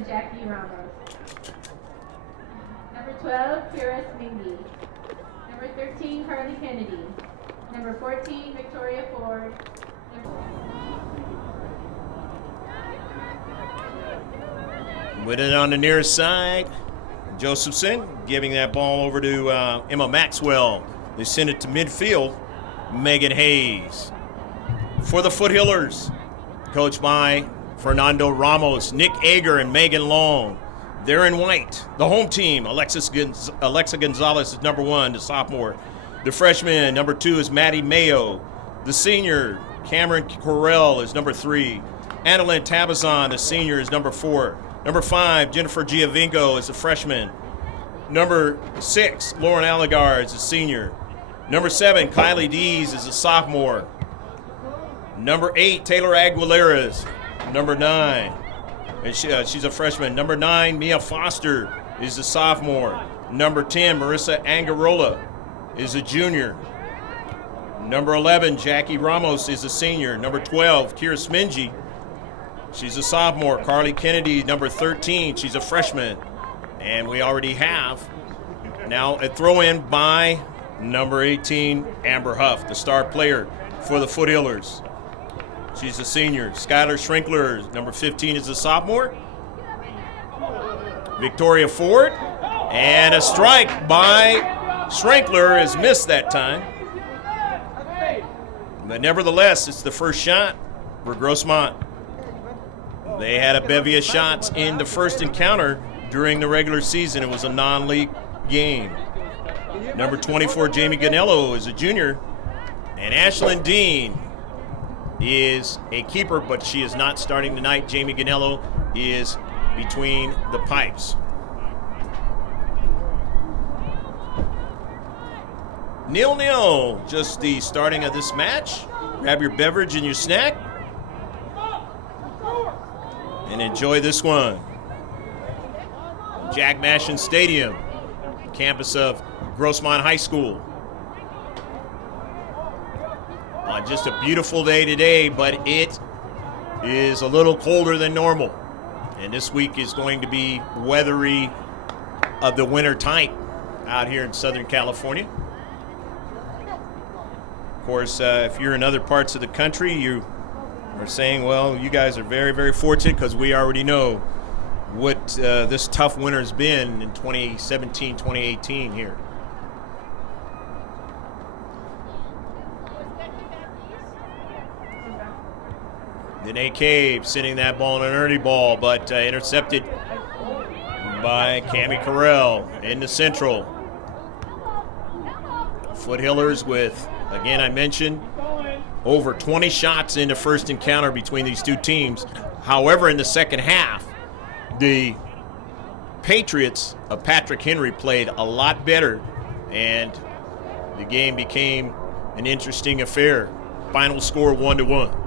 11, Jackie Ramos. Number 12, Kira Mingy. Number 13, Carly Kennedy. Number 14, Victoria Ford. With it on the near side, Josephson giving that ball over to Emma Maxwell. They send it to midfield, Megan Hayes. For the Foothillers, coached by Fernando Ramos, Nick Ager, and Megan Long. They're in white. The home team, Alexa Gonzalez is number 1, the sophomore. The freshman, number 2, is Maddie Mayo. The senior, Cameron Correll, is number 3. Annalyn Tabazon, the senior, is number 4. Number 5, Jennifer Giovinco, is the freshman. Number 6, Lauren Allegar, is the senior. Number 7, Kylie Dees, is the sophomore. Number 8, Taylor Aguilera, number 9. And she's a freshman. Number 9, Mia Foster, is the sophomore. Number 10, Marissa Angarola, is a junior. Number 11, Jackie Ramos, is a senior. Number 12, Kira Smingy, she's a sophomore. Carly Kennedy, number 13, she's a freshman. And we already have now a throw-in by number 18, Amber Huff, the star player for the Foothillers. She's a senior. Skylar Schrinkler, number 15, is a sophomore. Victoria Ford, and a strike by Schrinkler is missed that time. But nevertheless, it's the first shot for Grossmont. They had a bevy of shots in the first encounter during the regular season. It was a non-league game. Number 24, Jamie Ganello, is a junior. And Ashlyn Dean is a keeper, but she is not starting tonight. Jamie Ganello is between the pipes. 0-0, just the starting of this match. Grab your beverage and your snack and enjoy this one. Jack Mashin Stadium, campus of Grossmont High School. Just a beautiful day today, but it is a little colder than normal. And this week is going to be weathery of the winter type out here in Southern California. Of course, if you're in other parts of the country, you are saying, well, you guys are very, very fortunate because we already know what this tough winter has been in 2017, 2018 here. Danae Cave sending that ball in an early ball, but intercepted by Cammie Correll in the central. Foothillers with, again, I mentioned, over 20 shots in the first encounter between these two teams. However, in the second half, the Patriots of Patrick Henry played a lot better, and the game became an interesting affair. Final score 1-1.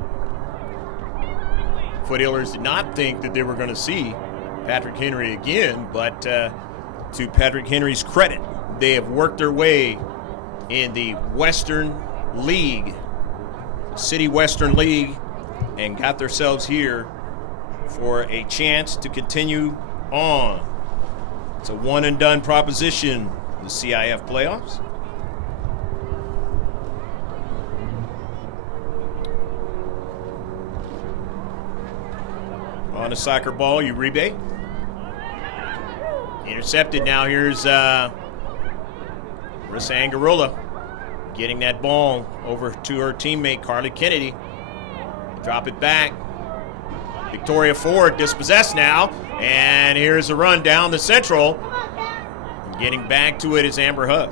Foothillers did not think that they were going to see Patrick Henry again, but to Patrick Henry's credit, they have worked their way in the Western League, City Western League, and got themselves here for a chance to continue on. It's a one-and-done proposition, the C.I.F. playoffs. On the soccer ball, Uribe. Intercepted now. Here's Marissa Angarola getting that ball over to her teammate, Carly Kennedy. Drop it back. Victoria Ford dispossessed now. And here's a run down the central. Getting back to it is Amber Huff.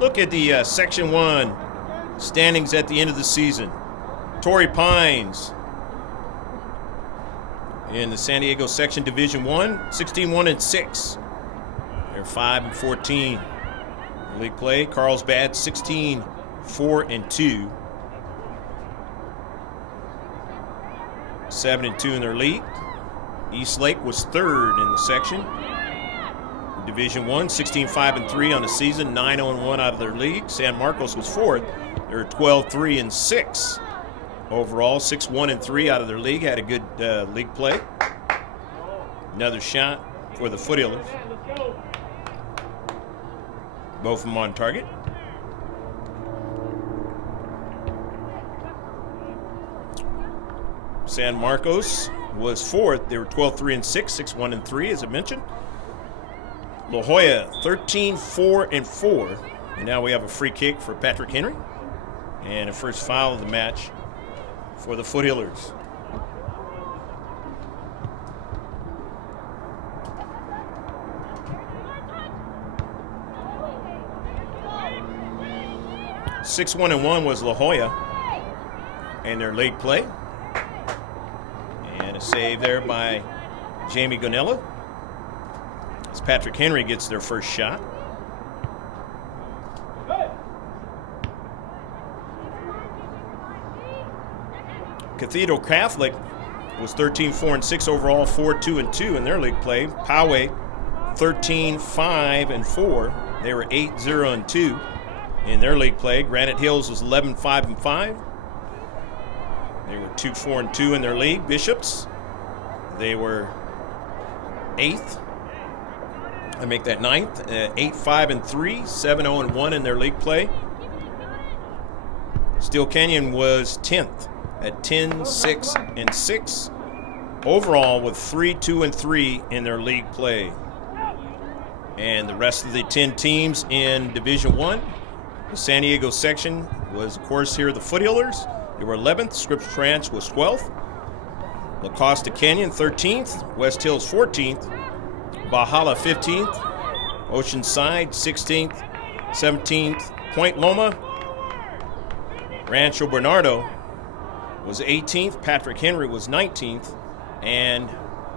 Look at the Section 1 standings at the end of the season. Torrey Pines in the San Diego Section Division 1, 16-1-6. They're 5-14 league play. Carlsbad 16-4-2. 7-2 in their league. Eastlake was third in the section. Division 1, 16-5-3 on the season, 9-1 out of their league. San Marcos was fourth. They're 12-3-6 overall, 6-1-3 out of their league. Had a good league play. Another shot for the Foothillers. Both of them on target. San Marcos was fourth. They were 12-3-6, 6-1-3, as I mentioned. La Jolla 13-4-4. And now we have a free kick for Patrick Henry. And a first foul of the match for the Foothillers. Six 1-1 was La Jolla in their league play. And a save there by Jamie Gonella as Patrick Henry gets their first shot. Cathedral Catholic was 13-4-6 overall, 4-2-2 in their league play. Poway 13-5-4. They were 8-0-2 in their league play. Granite Hills was 11-5-5. They were 2-4-2 in their league. Bishops, they were 8th. I make that 9th. 8-5-3, 7-0-1 in their league play. Steel Canyon was 10th at 10-6-6. Overall with 3-2-3 in their league play. And the rest of the 10 teams in Division 1, the San Diego section was, of course, here the Foothillers. They were 11th. Scripps Ranch was 12th. La Costa Canyon 13th. West Hills 14th. Valhalla 15th. Oceanside 16th. 17th. Point Loma. Rancho Bernardo was 18th. Patrick Henry was 19th. And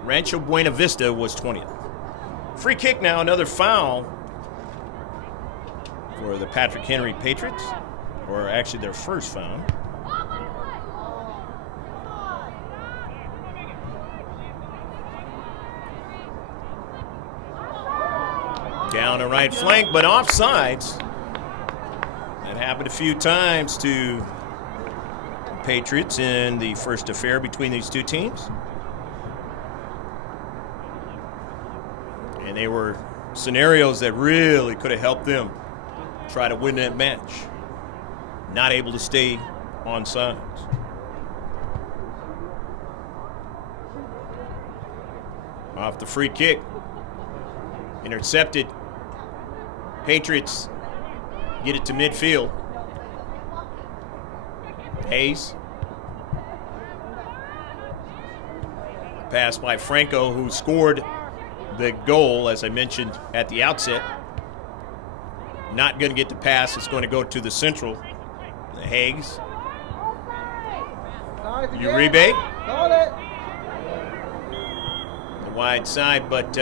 Rancho Buena Vista was 20th. Free kick now, another foul for the Patrick Henry Patriots, or actually their first foul. Down the right flank, but offsides. That happened a few times to the Patriots in the first affair between these two teams. And they were scenarios that really could have helped them try to win that match. Not able to stay on sides. Off the free kick. Intercepted. Patriots get it to midfield. Hayes. Pass by Franco, who scored the goal, as I mentioned at the outset. Not going to get the pass. It's going to go to the central. Hagues. Uribe. The wide side, but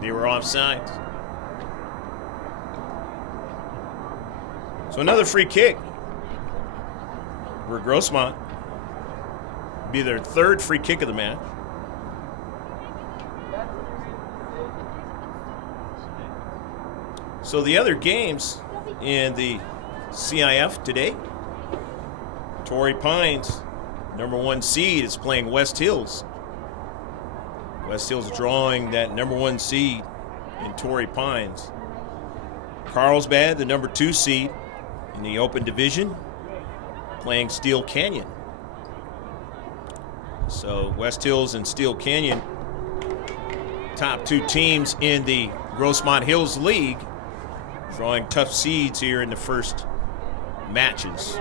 they were offside. So another free kick for Grossmont. Be their third free kick of the match. So the other games in the C.I.F. today, Torrey Pines, number 1 seed, is playing West Hills. West Hills drawing that number 1 seed in Torrey Pines. Carlsbad, the number 2 seed in the open division, playing Steel Canyon. So West Hills and Steel Canyon, top 2 teams in the Grossmont Hills League, drawing tough seeds here in the first matches.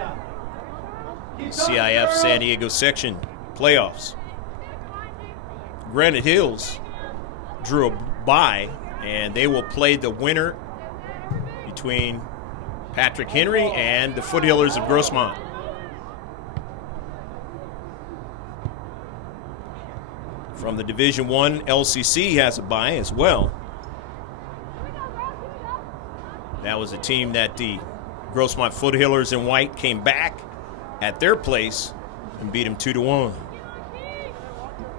C.I.F. San Diego section playoffs. Granite Hills drew a bye, and they will play the winner between Patrick Henry and the Foothillers of Grossmont. From the Division 1, LCC has a bye as well. That was a team that the Grossmont Foothillers in white came back at their place and beat them 2-1.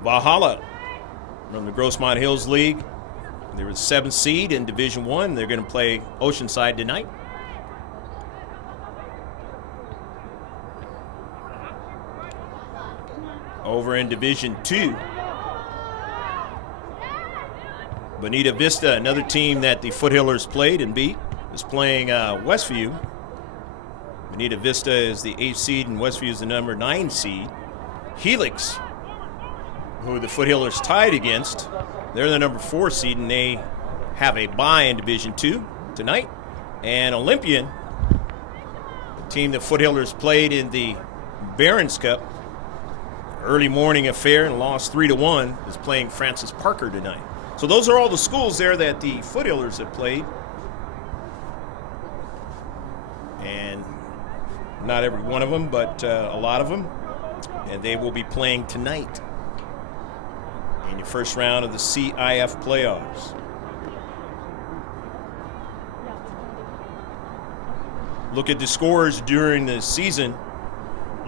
Valhalla from the Grossmont Hills League. They were the 7th seed in Division 1. They're going to play Oceanside tonight. Over in Division 2, Bonita Vista, another team that the Foothillers played and beat, is playing Westview. Bonita Vista is the 8th seed and Westview is the number 9 seed. Helix, who the Foothillers tied against, they're the number 4 seed and they have a bye in Division II tonight. And Olympian, the team that Foothillers played in the Barron's Cup, early morning affair and lost 3-1, is playing Francis Parker tonight. So those are all the schools there that the Foothillers have played. And not every one of them, but a lot of them. And they will be playing tonight in the first round of the C.I.F. playoffs. Look at the scores during the season.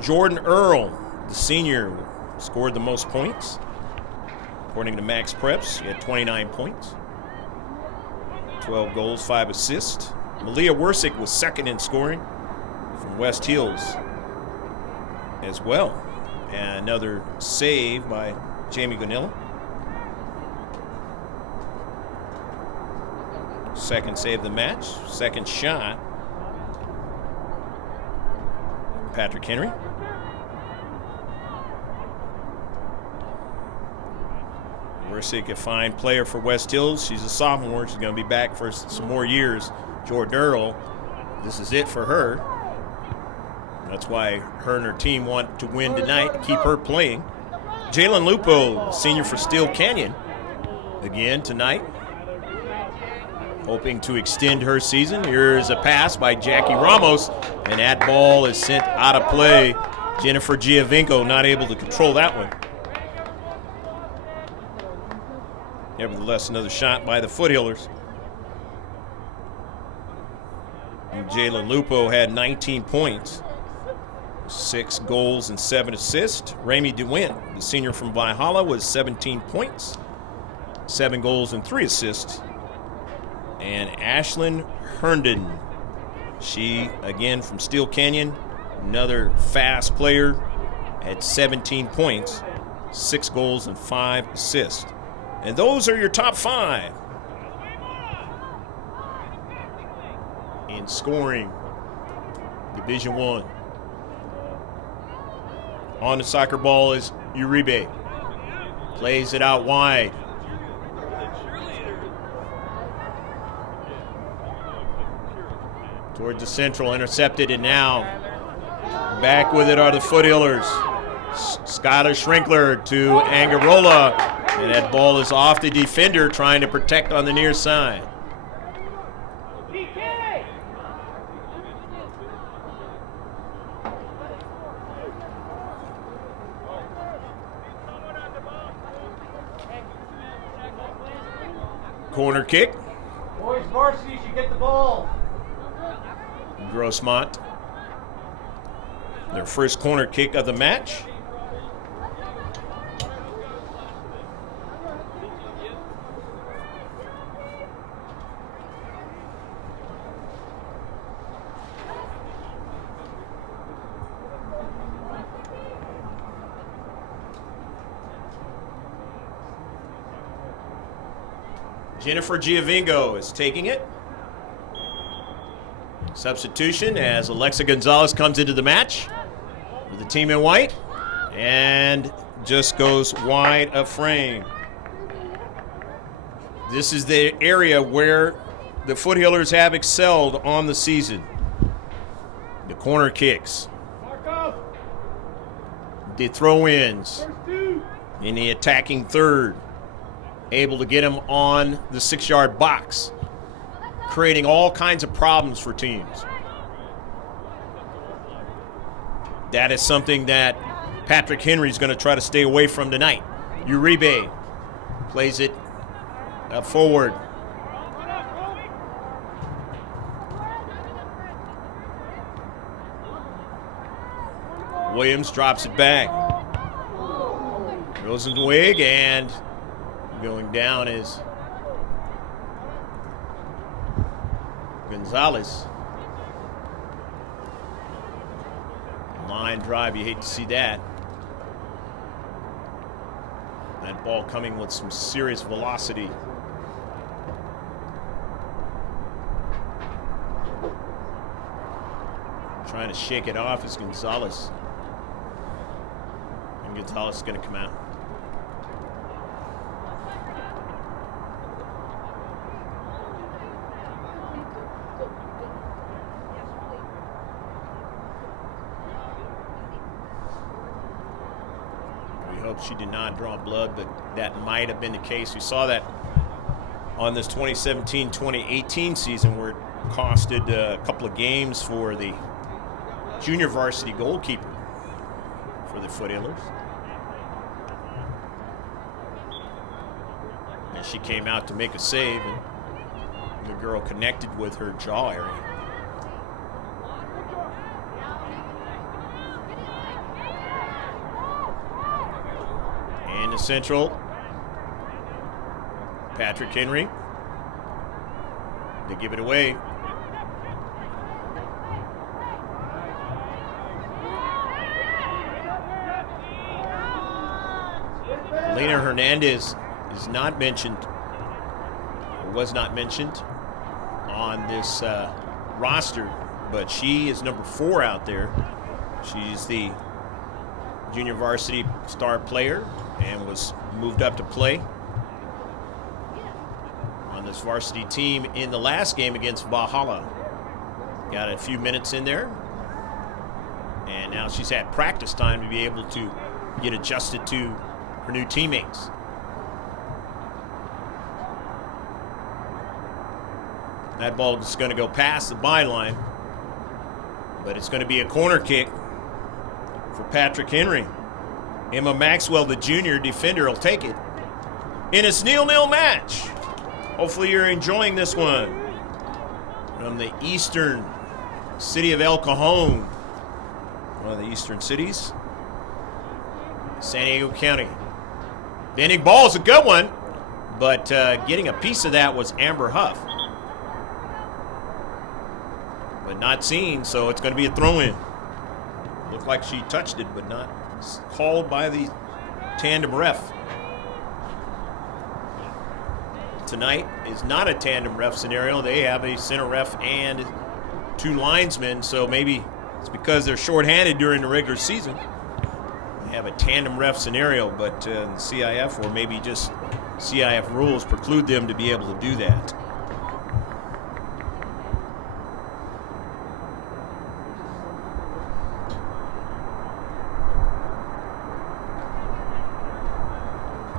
Jordan Earl, the senior, scored the most points. According to Max Preps, he had 29 points. 12 goals, 5 assists. Malia Wersick was second in scoring from West Hills as well. And another save by Jamie Gonilla. Second save of the match. Second shot. Patrick Henry. Wersick, a fine player for West Hills. She's a sophomore. She's going to be back for some more years. Jordan Earl, this is it for her. That's why her and her team want to win tonight to keep her playing. Jalen Lupo, senior for Steel Canyon, again tonight, hoping to extend her season. Here's a pass by Jackie Ramos, and that ball is sent out of play. Jennifer Giovinco not able to control that one. Nevertheless, another shot by the Foothillers. Jalen Lupo had 19 points, 6 goals and 7 assists. Ramey DeWint, the senior from Valhalla, was 17 points, 7 goals and 3 assists. And Ashlyn Herndon, she again from Steel Canyon, another fast player, had 17 points, 6 goals and 5 assists. And those are your top 5 in scoring Division I. On the soccer ball is Uribe. Plays it out wide. Towards the central, intercepted, and now back with it are the Foothillers. Skylar Schrinkler to Angarola, and that ball is off the defender trying to protect on the near side. Corner kick. Boys, Varsity should get the ball. Grossmont, their first corner kick of the match. Jennifer Giovinco is taking it. Substitution as Alexa Gonzalez comes into the match with the team in white and just goes wide of frame. This is the area where the Foothillers have excelled on the season. The corner kicks, the throw-ins in the attacking third, able to get him on the 6-yard box, creating all kinds of problems for teams. That is something that Patrick Henry's going to try to stay away from tonight. Uribe plays it forward. Williams drops it back. Rosenwig, and going down is Gonzalez. Line drive, you hate to see that. That ball coming with some serious velocity. Trying to shake it off is Gonzalez. And Gonzalez is going to come out. We hope she did not draw blood, but that might have been the case. We saw that on this 2017-2018 season where it costed a couple of games for the junior varsity goalkeeper for the Foothillers. And she came out to make a save, and the girl connected with her jaw area. And the central, Patrick Henry. They give it away. Elena Hernandez is not mentioned, or was not mentioned on this roster, but she is number 4 out there. She's the junior varsity star player and was moved up to play on this varsity team in the last game against Valhalla. Got a few minutes in there, and now she's had practice time to be able to get adjusted to her new teammates. That ball is going to go past the byline, but it's going to be a corner kick for Patrick Henry. Emma Maxwell, the junior defender, will take it. And it's 0-0 match. Hopefully you're enjoying this one. From the eastern city of El Cajon, one of the eastern cities, San Diego County. The ending ball is a good one, but getting a piece of that was Amber Huff. But not seen, so it's going to be a throw-in. Looked like she touched it, but not called by the tandem ref. Tonight is not a tandem ref scenario. They have a center ref and 2 linesmen, so maybe it's because they're shorthanded during the regular season. They have a tandem ref scenario, but the C.I.F. or maybe just C.I.F. rules preclude them to be able to do that.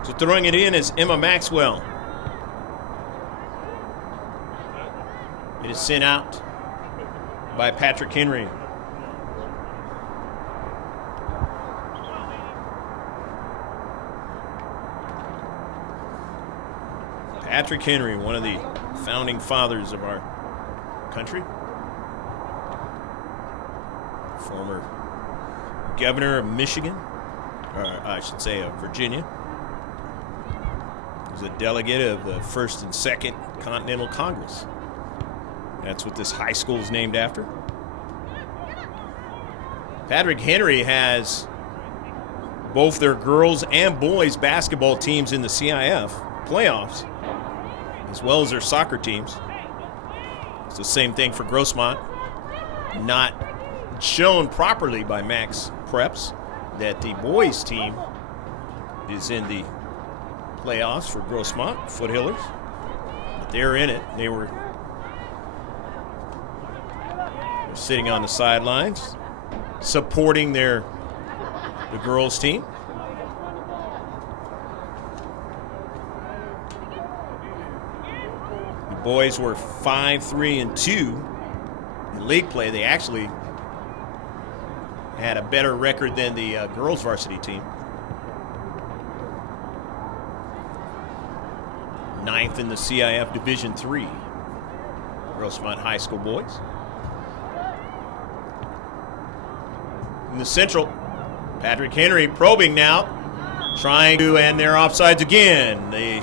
So throwing it in is Emma Maxwell. It is sent out by Patrick Henry. Patrick Henry, one of the founding fathers of our country. Former governor of Michigan, or I should say of Virginia. Was a delegate of the First and Second Continental Congress. That's what this high school is named after. Patrick Henry has both their girls and boys basketball teams in the C.I.F. playoffs, as well as their soccer teams. It's the same thing for Grossmont. Not shown properly by Max Preps that the boys team is in the playoffs for Grossmont Foothillers. But they're in it. They were sitting on the sidelines supporting the girls team. The boys were 5-3-2 in league play. They actually had a better record than the girls varsity team. 9th in the C.I.F. Division III. Grossmont High School boys. In the central, Patrick Henry probing now, trying to, and they're offsides again. The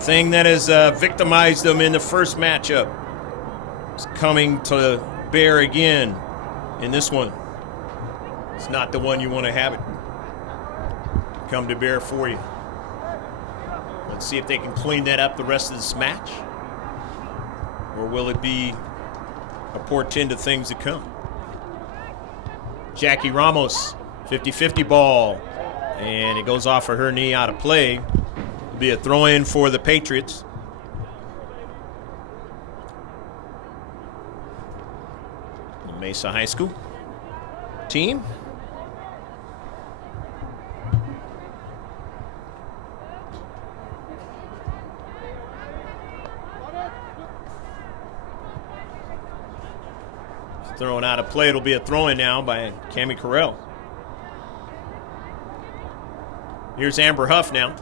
thing that has victimized them in the first matchup is coming to bear again in this one. It's not the one you want to have it come to bear for you. Let's see if they can clean that up the rest of this match. Or will it be a portend of things to come? Jackie Ramos. 50-50 ball. And it goes off of her knee out of play. It'll be a throw-in for the Patriots. The Mesa High School team. Thrown out of play. It'll be a throw-in now by Cammie Carell. Here's Amber Huff now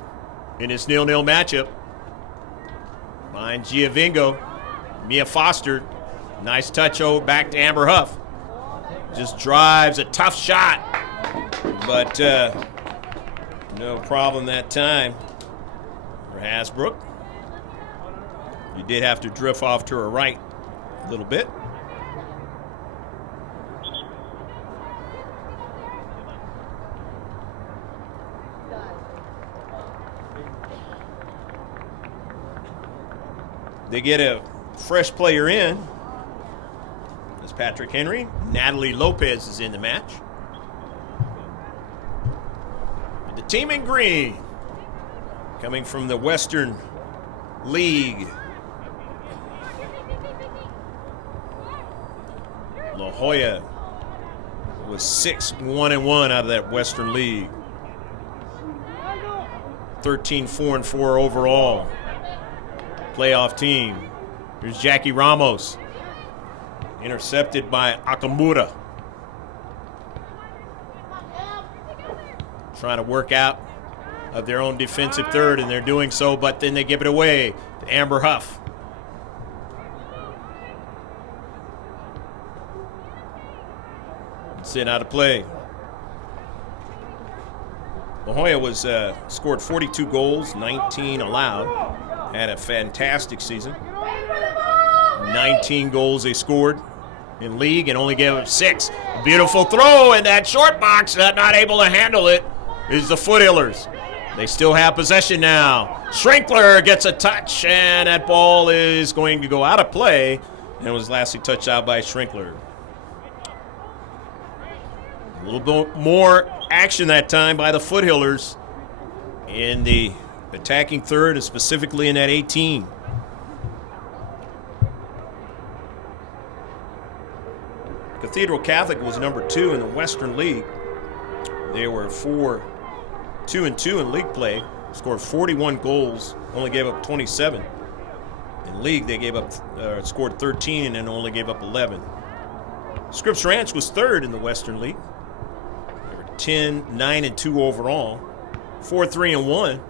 in this 0-0 matchup. Behind Giovingo. Mia Foster. Nice touch back to Amber Huff. Just drives a tough shot. But no problem that time for Hasbrook. You did have to drift off to her right a little bit. They get a fresh player in. That's Patrick Henry. Natalie Lopez is in the match. The team in green, coming from the Western League. La Jolla was 6-1-1 out of that Western League. 13-4-4 overall. Playoff team. Here's Jackie Ramos. Intercepted by Akamura. Trying to work out of their own defensive third, and they're doing so, but then they give it away to Amber Huff. It's in out of play. La Jolla was scored 42 goals, 19 allowed. Had a fantastic season. 19 goals they scored in league and only gave up 6. Beautiful throw in that short box. Not able to handle it is the Foothillers. They still have possession now. Schrinkler gets a touch, and that ball is going to go out of play and was lastly touched out by Schrinkler. A little bit more action that time by the Foothillers in the attacking third, and specifically in that 18. Cathedral Catholic was number 2 in the Western League. They were 4-2-2 in league play, scored 41 goals, only gave up 27. In league, they scored 13 and only gave up 11. Scripps Ranch was 3rd in the Western League. They were 10-9-2 overall, 4-3-1.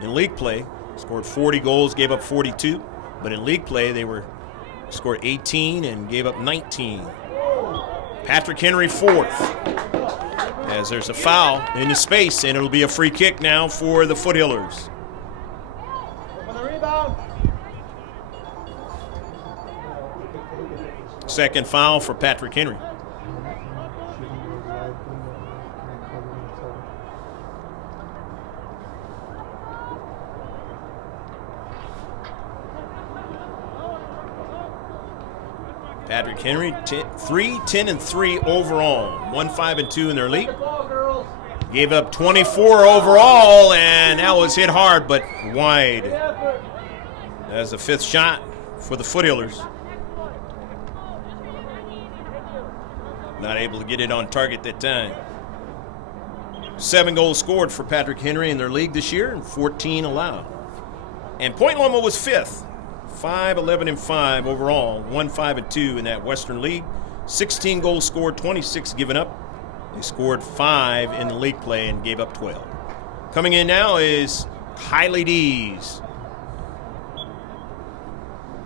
In league play, scored 40 goals, gave up 42. But in league play, they scored 18 and gave up 19. Patrick Henry 4th. As there's a foul in the space, and it'll be a free kick now for the Foothillers. For the rebound. Second foul for Patrick Henry. Patrick Henry, 3-10-3 overall, 1-5-2 in their league. Gave up 24 overall, and that was hit hard but wide. That's the 5th shot for the Foothillers. Not able to get it on target that time. 7 goals scored for Patrick Henry in their league this year, and 14 allowed. And Point Loma was 5th. 5-11-5 overall, 1-5-2 in that Western League. 16 goals scored, 26 given up. They scored 5 in the league play and gave up 12. Coming in now is Kylie Dees,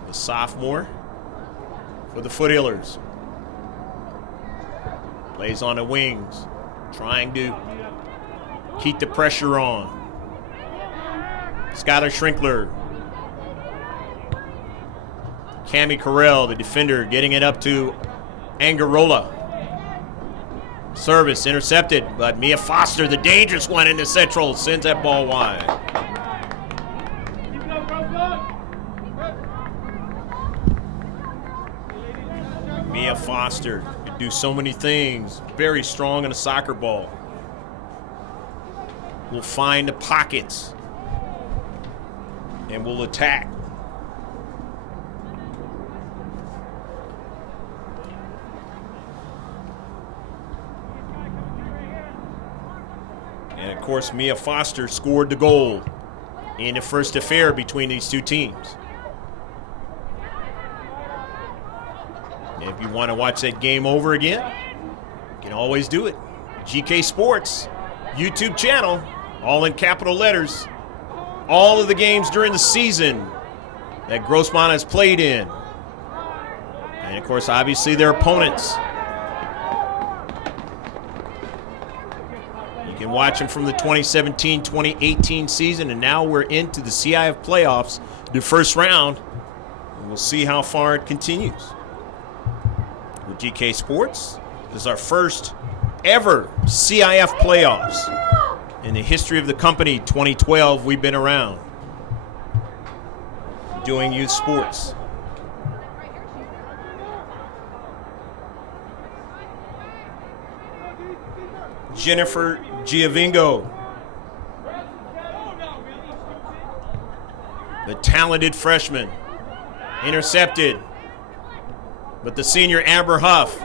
the sophomore for the Foothillers. Plays on the wings, trying to keep the pressure on. Skylar Schrinkler. Cammie Carell, the defender, getting it up to Angarola. Service intercepted, but Mia Foster, the dangerous one in the central, sends that ball wide. Mia Foster, can do so many things. Very strong in a soccer ball. Will find the pockets and will attack. And of course, Mia Foster scored the goal in the first affair between these two teams. And if you want to watch that game over again, you can always do it. GK Sports YouTube channel, all in capital letters. All of the games during the season that Grossmont has played in. And of course, obviously their opponents. You can watch them from the 2017-2018 season, and now we're into the C.I.F playoffs, the first round. And we'll see how far it continues. With GK Sports, this is our first ever C.I.F playoffs. In the history of the company, 2012, we've been around doing youth sports. Jennifer Giovingo, the talented freshman, intercepted. But the senior Amber Huff,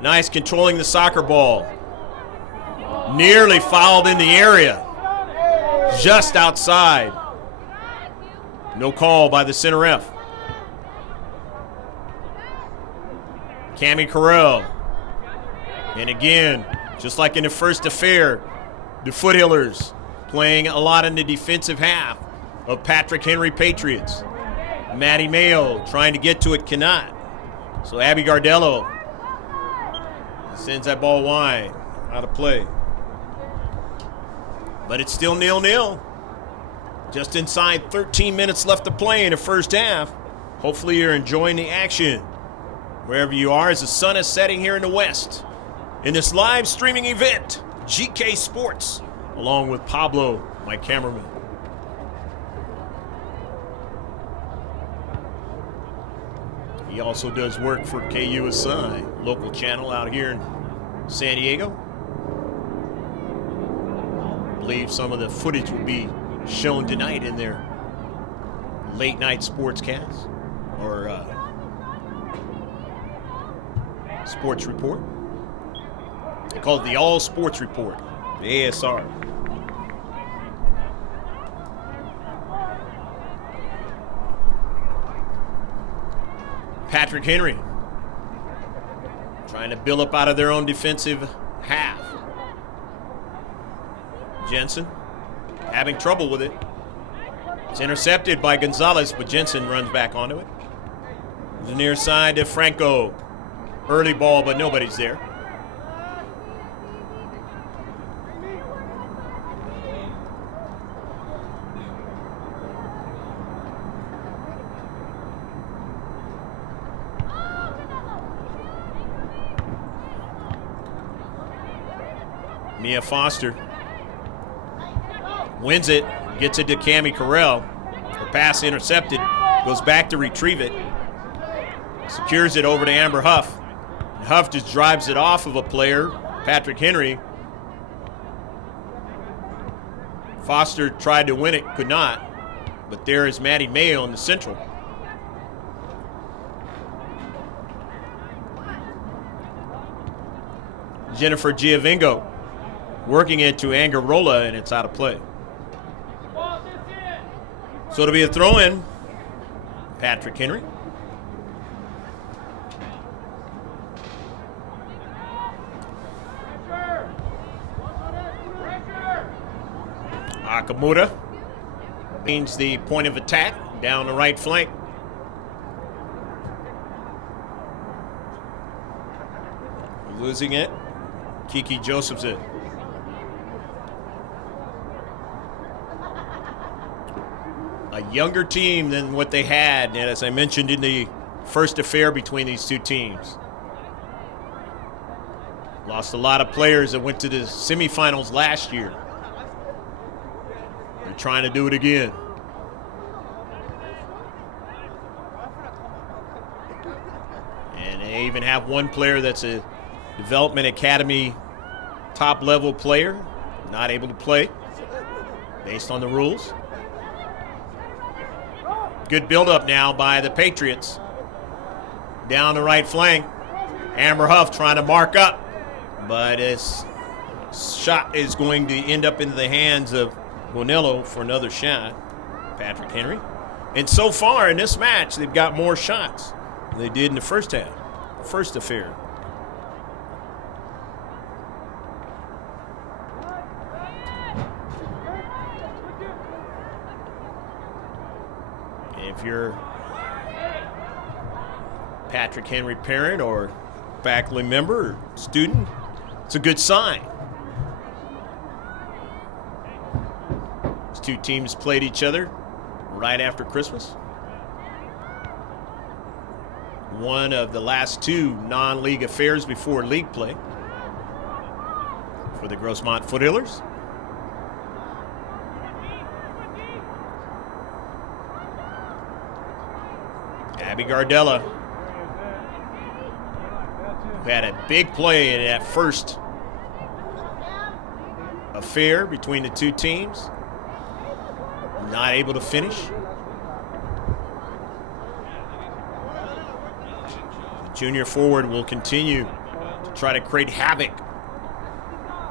nice controlling the soccer ball. Nearly fouled in the area, just outside. No call by the center ref. Cammie Carell. And again, just like in the first affair, the Foothillers playing a lot in the defensive half of Patrick Henry Patriots. Maddie Mayo trying to get to it, cannot. So Abby Gardello sends that ball wide, out of play. But it's still 0-0. Just inside 13 minutes left to play in the first half. Hopefully you're enjoying the action wherever you are as the sun is setting here in the west. In this live streaming event, GK Sports, along with Pablo, my cameraman. He also does work for KUSI, local channel out here in San Diego. I believe some of the footage will be shown tonight in their late night sportscast or sports report. They call it the All Sports Report, the ASR. Patrick Henry trying to build up out of their own defensive half. Jensen having trouble with it. It's intercepted by Gonzalez, but Jensen runs back onto it. The near side to Franco. Early ball, but nobody's there. Mia Foster wins it, gets it to Cammie Carell. Her pass intercepted, goes back to retrieve it, secures it over to Amber Huff. And Huff just drives it off of a player, Patrick Henry. Foster tried to win it, could not, but there is Maddie Mayo in the central. Jennifer Giovingo working it to Angarola, and it's out of play. So it'll be a throw-in. Patrick Henry. Akamura means the point of attack down the right flank. Losing it. Kiki Josephson. A younger team than what they had, and as I mentioned in the first affair between these two teams. Lost a lot of players that went to the semifinals last year. They're trying to do it again. And they even have one player that's a Development Academy top-level player, not able to play based on the rules. Good build-up now by the Patriots. Down the right flank. Amber Huff trying to mark up, but his shot is going to end up into the hands of Bonello for another shot. Patrick Henry. And so far in this match, they've got more shots than they did in the first half, first affair. If you're Patrick Henry parent or faculty member or student, it's a good sign. These two teams played each other right after Christmas. One of the last two non-league affairs before league play for the Grossmont Foothillers. Abby Gardella, who had a big play in that first affair between the two teams, not able to finish. The junior forward will continue to try to create havoc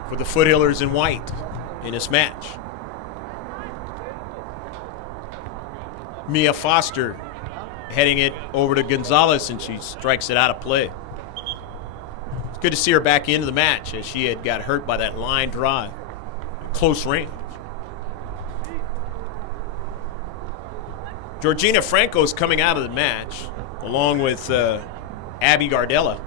for the Foothillers in white in this match. Mia Foster heading it over to Gonzalez, and she strikes it out of play. It's good to see her back into the match as she had got hurt by that line drive at close range. Georgina Franco is coming out of the match along with Abby Gardella.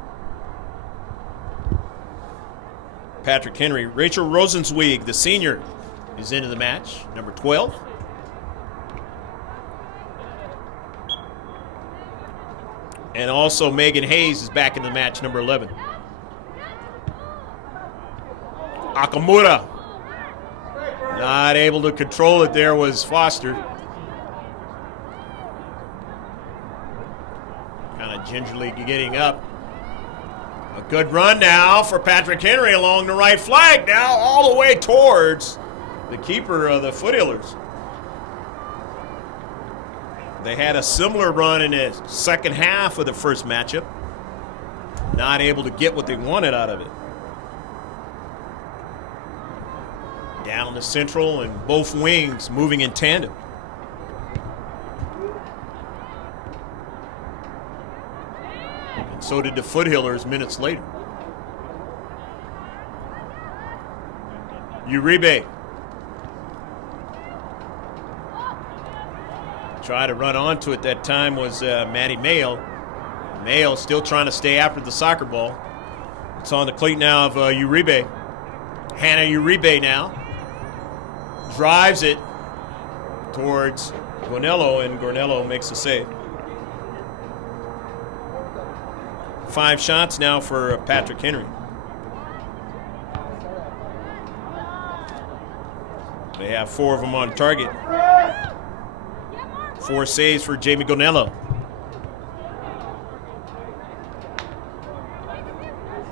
Patrick Henry. Rachel Rosenzweig, the senior, is into the match, number 12. And also Megan Hayes is back in the match, number 11. Akamura. Not able to control it there was Foster. Kind of gingerly getting up. A good run now for Patrick Henry along the right flank. Now all the way towards the keeper of the Foothillers. They had a similar run in the second half of the first matchup. Not able to get what they wanted out of it. Down the central and both wings moving in tandem. And so did the Foothillers minutes later. Uribe. Tried to run onto it that time was Maddie Mayo. Mayo still trying to stay after the soccer ball. It's on the cleat now of Uribe. Hannah Uribe now. Drives it towards Gornello, and Gornello makes a save. 5 shots now for Patrick Henry. They have 4 of them on target. 4 saves for Jamie Gonello.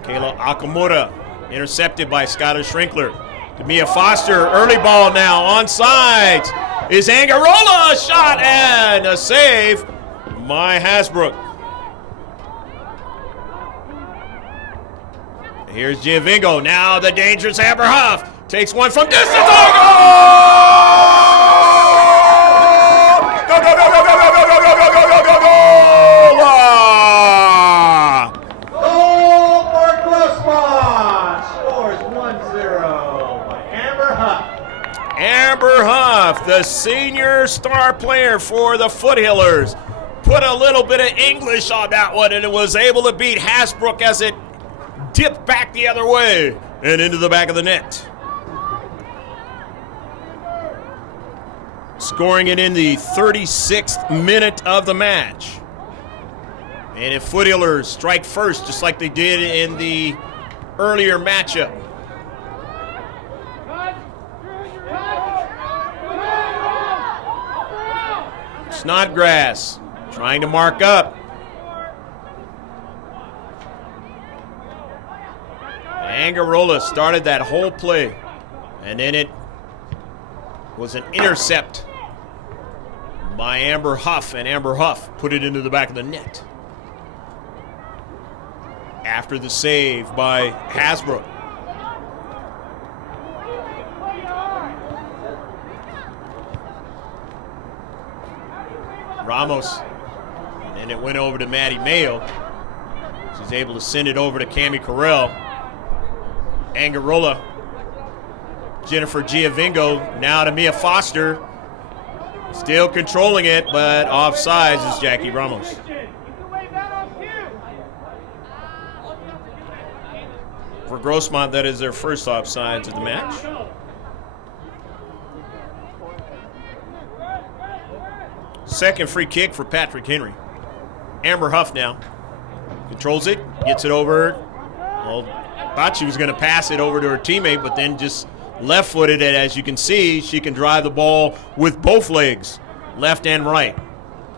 Kayla Akamura intercepted by Skylar Schrinkler. To Mia Foster, early ball now, onside. Is Angarola, a shot and a save by Hasbrook. Here's Giovingo, now the dangerous Amber Huff. Takes one from distance, oh, goal! Go, go, go, go, go, go, go, go, go, go, go, go, go! Goal for Grossmont. Scores 1-0 by Amber Huff. Amber Huff, the senior star player for the Foothillers, put a little bit of English on that one, and it was able to beat Hasbrook as it dipped back the other way and into the back of the net. Scoring it in the 36th minute of the match. And if Foothillers strike first, just like they did in the earlier matchup. Snodgrass trying to mark up. Angarola started that whole play, and then it was an intercept by Amber Huff, and Amber Huff put it into the back of the net after the save by Hasbrook. Ramos, and it went over to Maddie Mayo. She's able to send it over to Cami Carell. Angarola, Jennifer Giovingo, now to Mia Foster. Still controlling it, but offsides is Jackie Ramos. For Grossmont, that is their first offsides of the match. Second free kick for Patrick Henry. Amber Huff now controls it, gets it over. Well, thought she was going to pass it over to her teammate, but then just left-footed it. As you can see, she can drive the ball with both legs, left and right.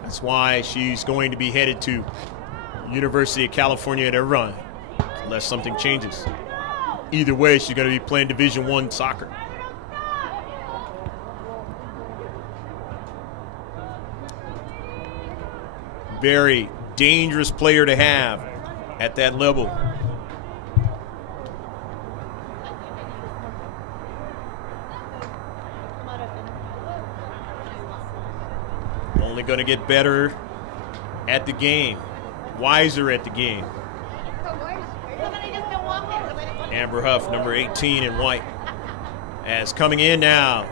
That's why she's going to be headed to University of California at Irvine, unless something changes. Either way, she's going to be playing Division I soccer. Very dangerous player to have at that level. Only going to get better at the game, wiser at the game. Amber Huff, number 18 in white, as coming in now,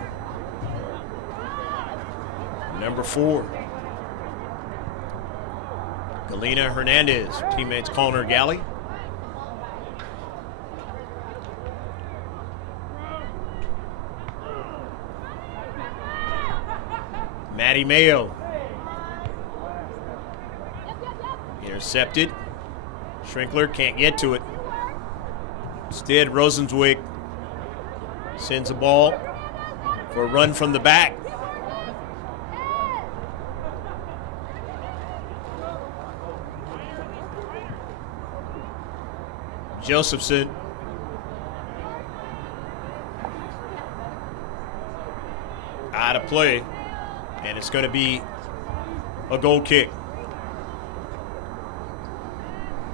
number 4. Galena Hernandez, her teammates calling her Galley. Maddie Mayo. Intercepted. Schrinkler can't get to it. Instead, Rosenzweig sends the ball for a run from the back. Josephson. Out of play, and it's going to be a goal kick.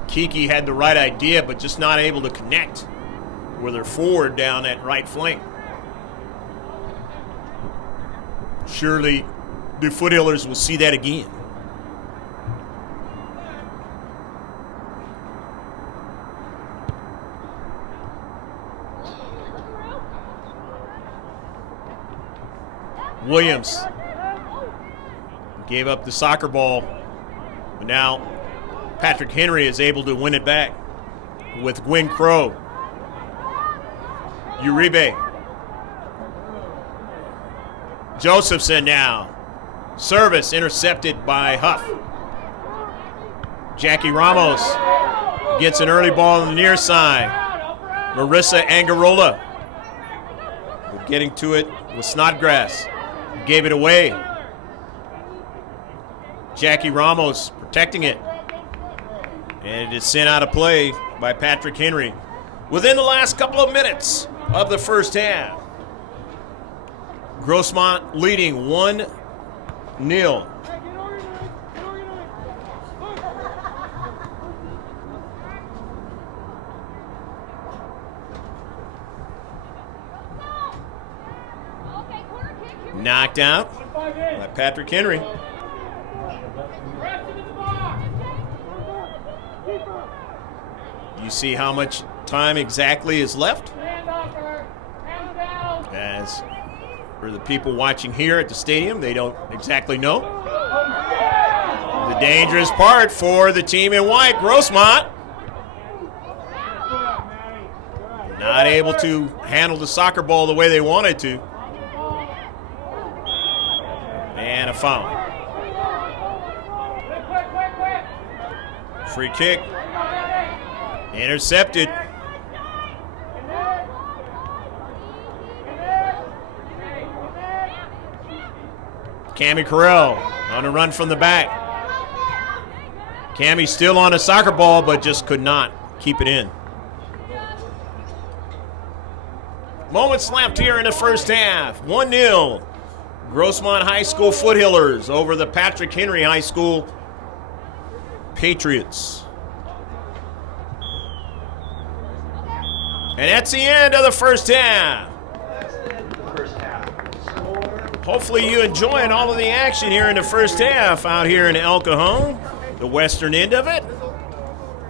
Kiki had the right idea, but just not able to connect with her forward down that right flank. Surely the Foothillers will see that again. Williams gave up the soccer ball, but now Patrick Henry is able to win it back with Gwen Crow. Uribe. Josephson now. Service intercepted by Huff. Jackie Ramos gets an early ball on the near side. Marissa Angarola getting to it with Snodgrass. Gave it away. Jackie Ramos protecting it. And it is sent out of play by Patrick Henry within the last couple of minutes of the first half. Grossmont leading 1-0. Knocked out by Patrick Henry. You see how much time exactly is left? As for the people watching here at the stadium, they don't exactly know. The dangerous part for the team in white, Grossmont. Not able to handle the soccer ball the way they wanted to. And a foul. Free kick. Intercepted. Cami Carell on a run from the back. Cami still on a soccer ball, but just could not keep it in. Moments left here in the first half. 1-0. Grossmont High School Foothillers over the Patrick Henry High School Patriots. And that's the end of the first half. Hopefully you enjoying all of the action here in the first half out here in El Cajon, the western end of it.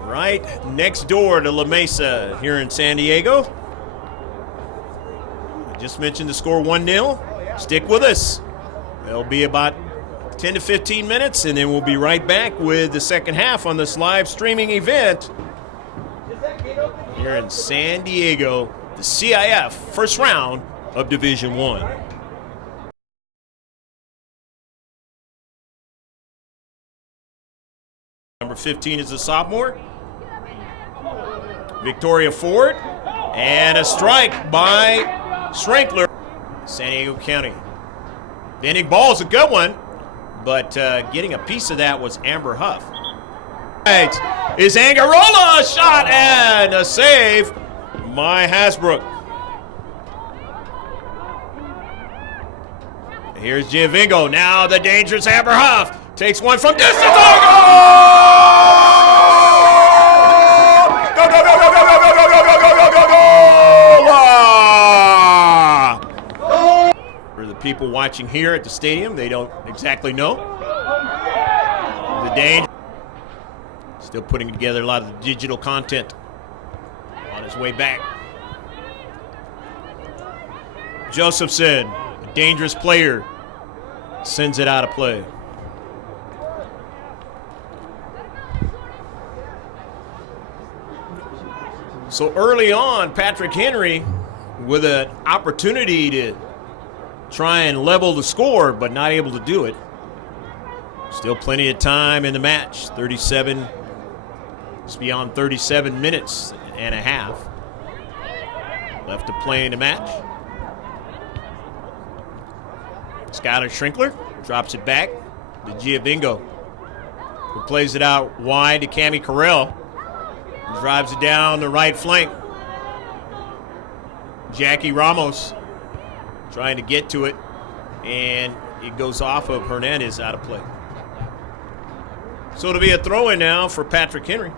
Right next door to La Mesa here in San Diego. I just mentioned the score 1-0. Stick with us. It'll be about 10 to 15 minutes, and then we'll be right back with the second half on this live streaming event here in San Diego, the C.I.F. first round of Division I. Number 15 is a sophomore, Victoria Ford, and a strike by Schrenkler, San Diego County. The ending ball is a good one, but getting a piece of that was Amber Huff. Right, is Angarola, a shot and a save by Hasbrook. Here's Giovingo, now the dangerous Amber Huff, takes one from distance, For the people watching here at the stadium, they don't exactly know. The danger. Still putting together a lot of the digital content on his way back. Josephson, a dangerous player, sends it out of play. So early on, Patrick Henry with an opportunity to try and level the score, but not able to do it. Still plenty of time in the match. 37, it's beyond 37 minutes and a half left to play in the match. Skylar Schrenkler drops it back to Giovingo, who plays it out wide to Cami Carell. Drives it down the right flank. Jackie Ramos trying to get to it, and it goes off of Hernandez out of play. So it'll be a throw-in now for Patrick Henry.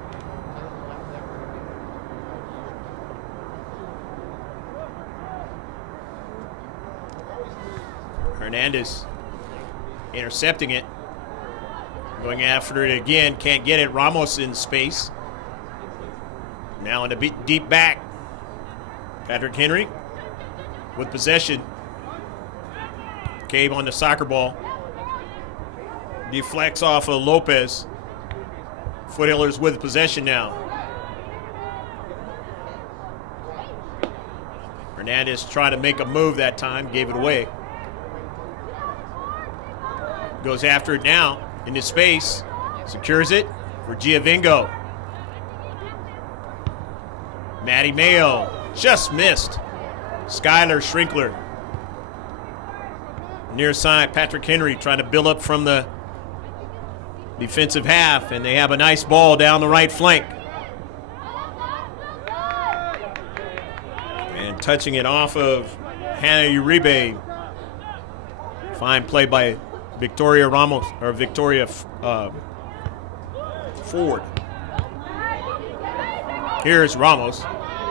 Hernandez intercepting it. Going after it again, can't get it. Ramos in space. Now in the deep back. Patrick Henry with possession. Cave on the soccer ball. Deflects off of Lopez. Foothillers with possession now. Hernandez trying to make a move that time, gave it away. Goes after it now into space. Secures it for Giovingo. Matty Mayo just missed. Skylar Schrenkler. Near side, Patrick Henry trying to build up from the defensive half, and they have a nice ball down the right flank. And touching it off of Hannah Uribe. Fine play by Victoria Ramos, or Victoria Ford. Here's Ramos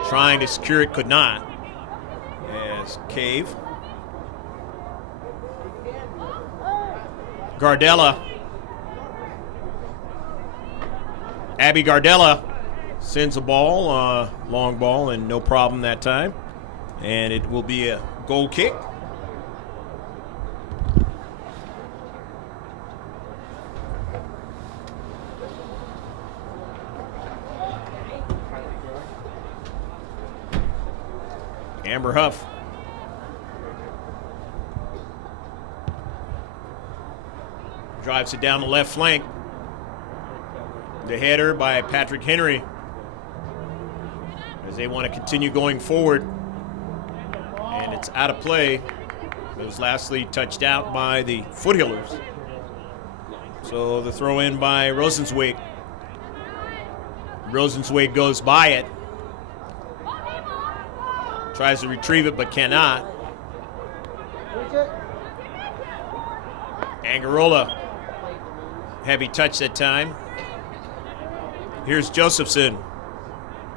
trying to secure it, could not. As Cave. Gardella. Abby Gardella sends a ball, long ball, and no problem that time. And it will be a goal kick. Amber Huff. Drives it down the left flank. The header by Patrick Henry as they want to continue going forward. And it's out of play. It was lastly touched out by the Foothillers. So the throw in by Rosenzweig. Rosenzweig goes by it. Tries to retrieve it but cannot. Angarola. Heavy touch that time. Here's Josephson,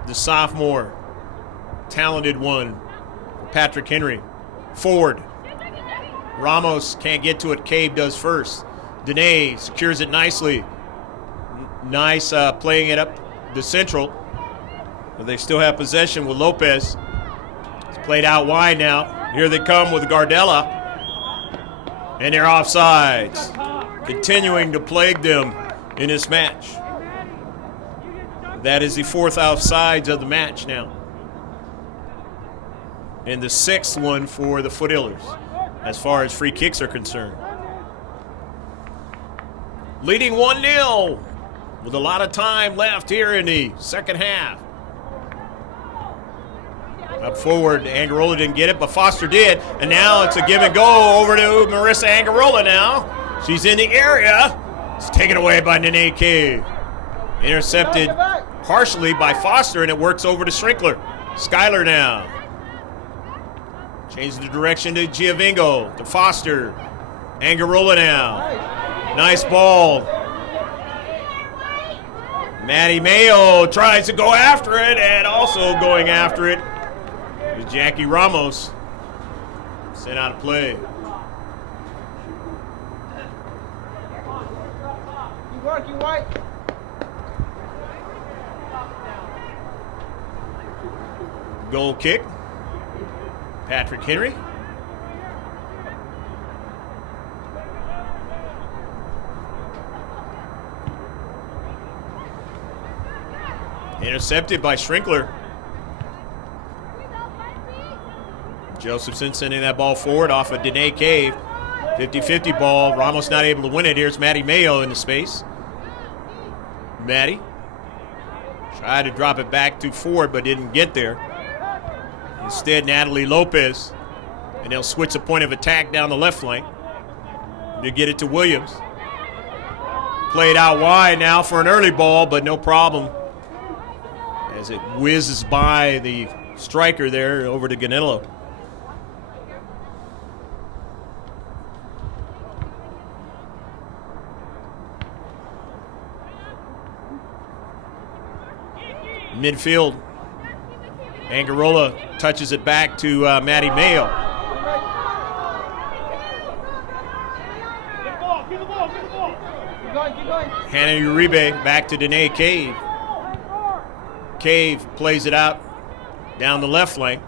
the sophomore. Talented one. Patrick Henry. Forward. Ramos can't get to it. Cave does first. Dene secures it nicely. Nice playing it up the central. But they still have possession with Lopez. It's played out wide now. Here they come with Gardella. And they're offsides. Continuing to plague them in this match. That is the 4th offsides of the match now. And the 6th one for the Foothillers, as far as free kicks are concerned. Leading 1-0 with a lot of time left here in the second half. Up forward, Angarola didn't get it, but Foster did. And now it's a give and go over to Marissa Angarola now. She's in the area. It's taken away by Nene Cave. Intercepted partially by Foster, and it works over to Schrinkler. Schuyler now. Changes the direction to Giovingo, to Foster. Angarola now. Nice ball. Maddie Mayo tries to go after it, and also going after it is Jackie Ramos. Sent out of play. You work, you white. Goal kick. Patrick Henry. Intercepted by Schrinkler. Josephson sending that ball forward off of Dene Cave. 50-50 ball. Ramos not able to win it. Here's Maddie Mayo in the space. Maddie tried to drop it back to Ford, but didn't get there. Instead, Natalie Lopez. And they'll switch the point of attack down the left flank to get it to Williams. Played out wide now for an early ball, but no problem as it whizzes by the striker there over to Ganello. Midfield. Angarola touches it back to Maddie Mayo. Hannah Uribe back to Dene Cave. Cave plays it out down the left flank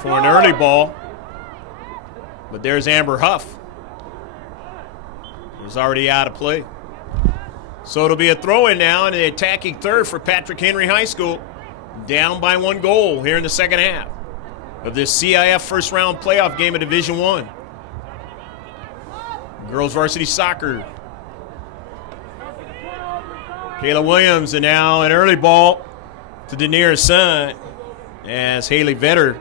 for an early ball. But there's Amber Huff. It was already out of play. So it'll be a throw-in now in the attacking third for Patrick Henry High School. Down by 1 goal here in the second half of this C.I.F. first-round playoff game of Division I. Girls Varsity Soccer. Kayla Williams, and now an early ball to Daenerys Sun as Haley Vetter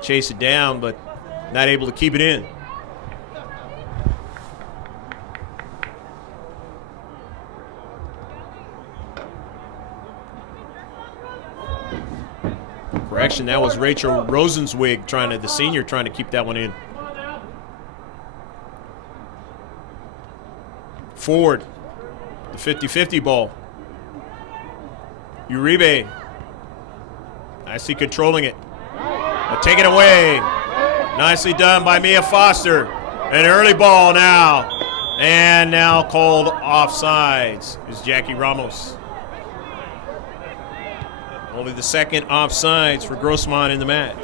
chased it down, but not able to keep it in. Correction, that was Rachel Rosenzweig the senior trying to keep that one in. Forward, the 50-50 ball. Uribe, nicely controlling it. But taken away. Nicely done by Mia Foster. An early ball now. And now called offsides is Jackie Ramos. Only the second offsides for Grossmont in the match.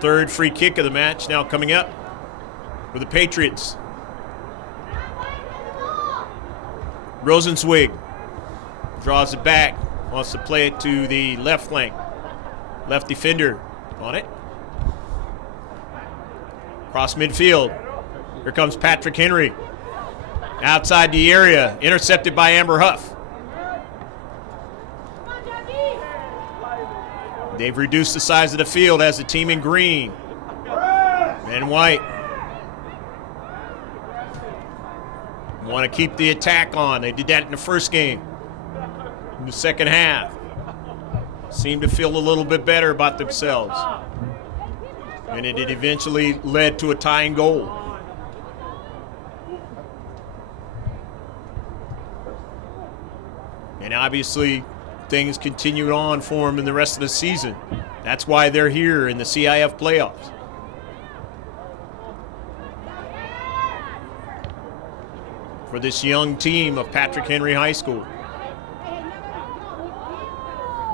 Third free kick of the match now coming up for the Patriots. Rosenzweig draws it back, wants to play it to the left flank. Left defender on it. Cross midfield. Here comes Patrick Henry. Outside the area, intercepted by Amber Huff. They've reduced the size of the field as the team in green and white. Want to keep the attack on. They did that in the first game. the second half seemed to feel a little bit better about themselves. And it eventually led to a tying goal. And obviously, things continued on for them in the rest of the season. That's why they're here in the C.I.F. playoffs. For this young team of Patrick Henry High School.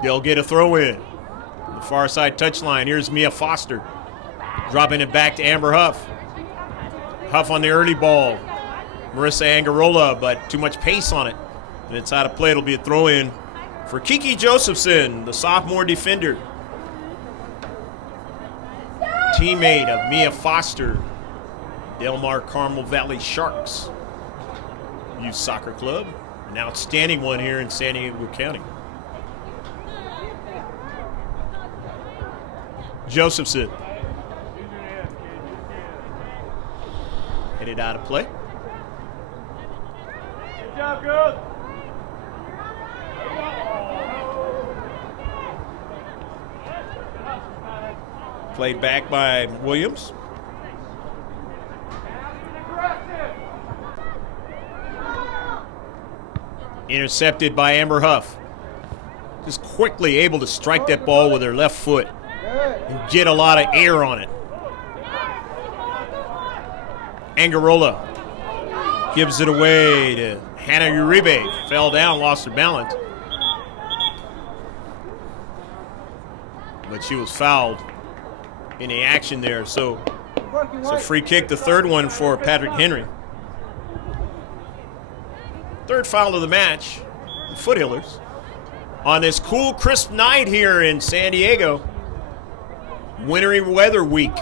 They'll get a throw in. The far side touchline. Here's Mia Foster. Dropping it back to Amber Huff. Huff on the early ball. Marissa Angarola, but too much pace on it. And it's out of play. It'll be a throw in for Kiki Josephson, the sophomore defender. Teammate of Mia Foster, Del Mar Carmel Valley Sharks Youth Soccer Club. An outstanding one here in San Diego County. Josephson. Headed out of play. Good job, girls. Played back by Williams. Intercepted by Amber Huff. Just quickly able to strike that ball with her left foot and get a lot of air on it. Angarola gives it away to Hannah Uribe. Fell down, lost her balance. But she was fouled in the action there. So it's a free kick, the third one for Patrick Henry. Third foul of the match, the Foothillers. On this cool, crisp night here in San Diego. Wintry weather week.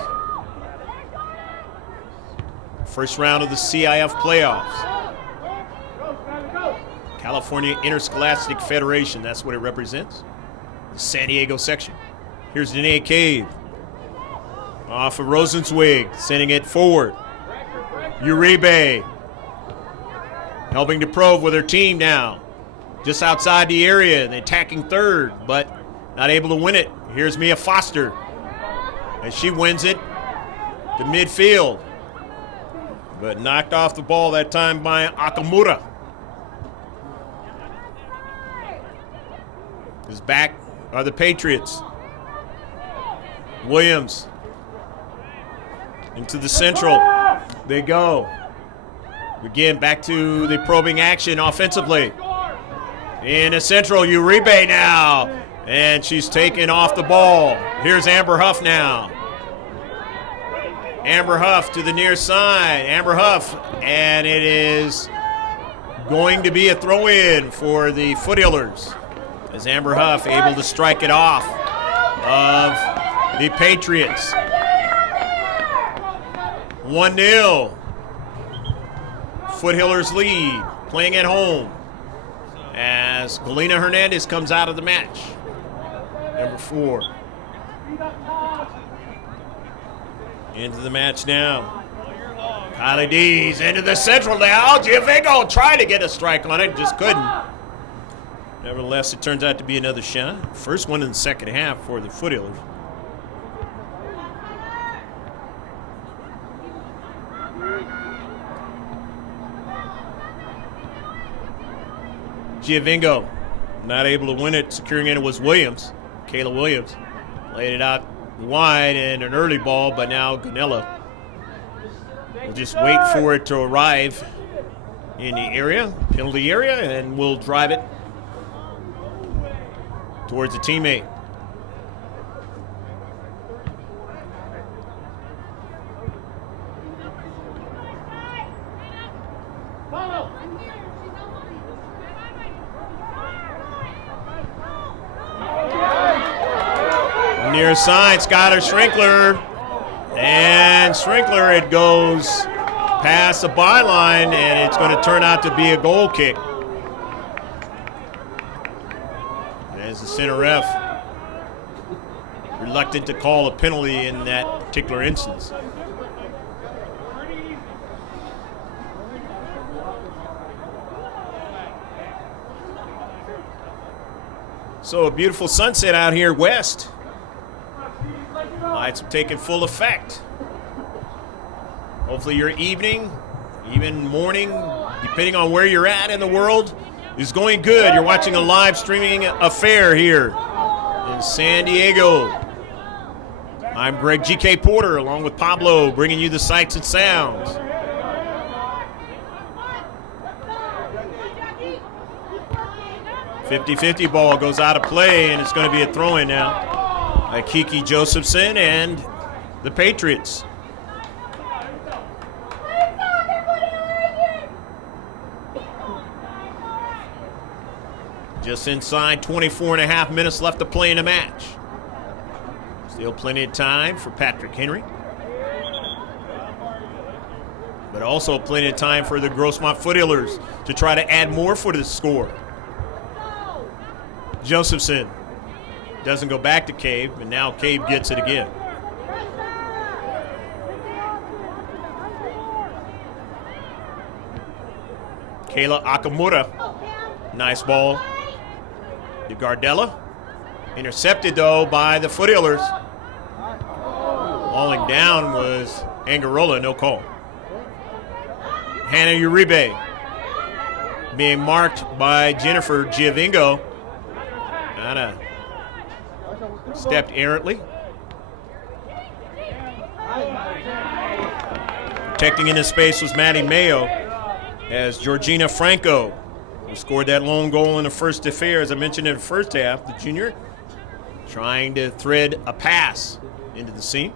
First round of the C.I.F. playoffs. California Interscholastic Federation, that's what it represents. The San Diego section. Here's Danae Cave. Off of Rosenzweig, sending it forward. Uribe helping to probe with her team now. Just outside the area, and attacking third, but not able to win it. Here's Mia Foster. And she wins it to midfield. But knocked off the ball that time by Akamura. His back are the Patriots. Williams into the central. They go. Again, back to the probing action offensively. In the central, Uribe now. And she's taken off the ball. Here's Amber Huff now. Amber Huff to the near side. Amber Huff. And it is going to be a throw-in for the Foothillers. As Amber Huff able to strike it off of the Patriots. 1-0. Foothillers lead, playing at home. As Galena Hernandez comes out of the match. Number 4. Into the match now. Kylie D's into the central now. Giovango tried to get a strike on it, just couldn't. Nevertheless, it turns out to be another shot. First one in the second half for the Foothillers. Giovango not able to win it. Securing it was Williams. Kayla Williams laid it out wide and an early ball, but now Ganella will just wait for it to arrive in the area, penalty area, and will drive it towards a teammate. Near side, Skylar Schrinkler. And Schrinkler, it goes past the byline, and it's going to turn out to be a goal kick. As the center ref reluctant to call a penalty in that particular instance. So a beautiful sunset out here west. Lights are taking full effect. Hopefully your evening, even morning, depending on where you're at in the world, is going good. You're watching a live streaming affair here in San Diego. I'm Greg G.K. Porter, along with Pablo, bringing you the sights and sounds. .50-50 ball goes out of play, and it's going to be a throw-in now by Kiki Josephson and the Patriots. Just inside 24 and a half minutes left to play in the match. Still plenty of time for Patrick Henry. But also plenty of time for the Grossmont Foothillers to try to add more for the score. Josephson doesn't go back to Cave, and now Cave gets it again. Kayla Akamura, nice ball. To Gardella, intercepted though by the Foothillers. Falling down was Angarola, no call. Hannah Uribe being marked by Jennifer Giovingo. Kinda stepped errantly. Protecting in his space was Maddie Mayo as Georgina Franco, who scored that lone goal in the first affair, as I mentioned in the first half, the junior, trying to thread a pass into the seam.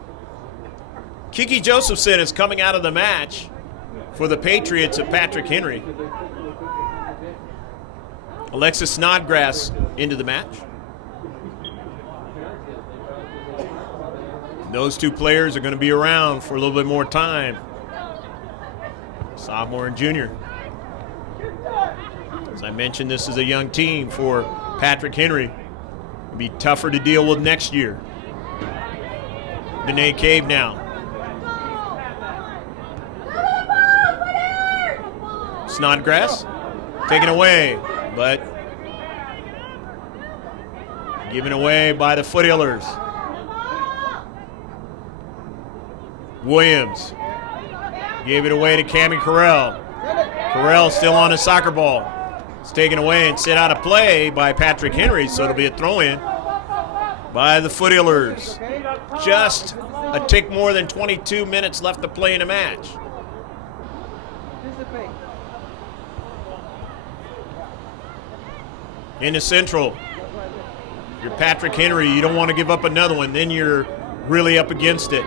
Kiki Josephson is coming out of the match for the Patriots of Patrick Henry. Alexis Snodgrass into the match. Those two players are going to be around for a little bit more time. Sophomore and junior. As I mentioned, this is a young team for Patrick Henry. It'll be tougher to deal with next year. Danae Cave now. Snodgrass taken away, but given away by the Foothillers. Williams gave it away to Cammie Carell. Carell still on his soccer ball. It's taken away and set out of play by Patrick Henry, so it'll be a throw-in by the Foothillers. Just a tick more than 22 minutes left to play in a match. In the central, you're Patrick Henry. You don't want to give up another one. Then you're really up against it.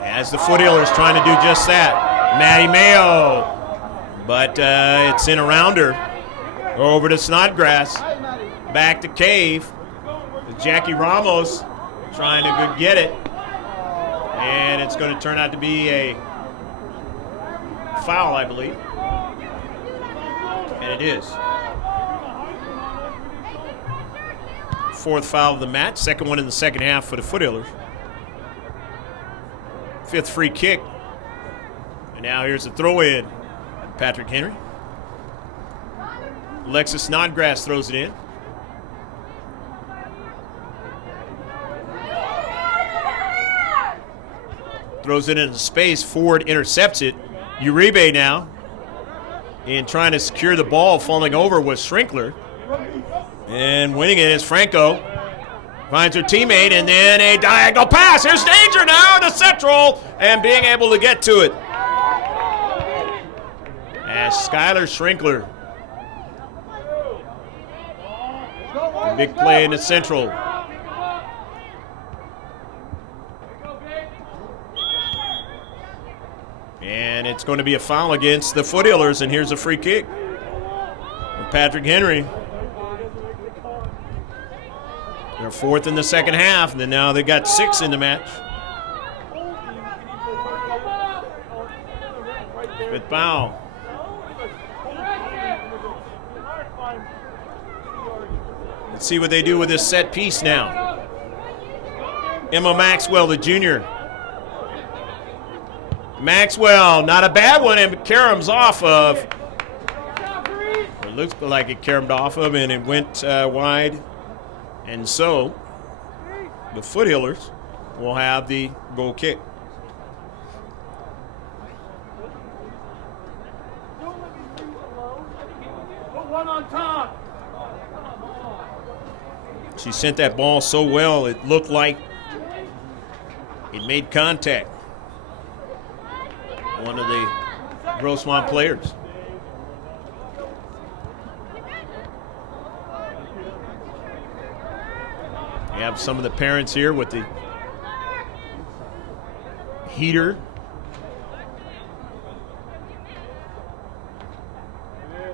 As the Foothillers trying to do just that. Maddie Mayo. But it's in around her. Over to Snodgrass. Back to Cave. Jackie Ramos trying to go get it. And it's going to turn out to be a foul, I believe. And it is. Fourth foul of the match. Second one in the second half for the Foothillers. Fifth free kick. And now here's the throw-in. Patrick Henry. Alexis Snodgrass throws it in. Throws it into space. Ford intercepts it. Uribe now. And trying to secure the ball, falling over was Schrinkler. And winning it is Franco. Finds her teammate, and then a diagonal pass. Here's danger now in the central, and being able to get to it. As Skylar Schrinkler. A big play in the central. And it's going to be a foul against the Foothillers, and here's a free kick for Patrick Henry. They're fourth in the second half, and then now they got 6 in the match. Fifth foul. Let's see what they do with this set piece now. Emma Maxwell, the junior. Maxwell, not a bad one, and Karam's off of. It looks like it caromed off of and it went wide. And so the Foothillers will have the goal kick. Put one on top. She sent that ball so well, it looked like it made contact. One of the Grossmont players. We have some of the parents here with the heater.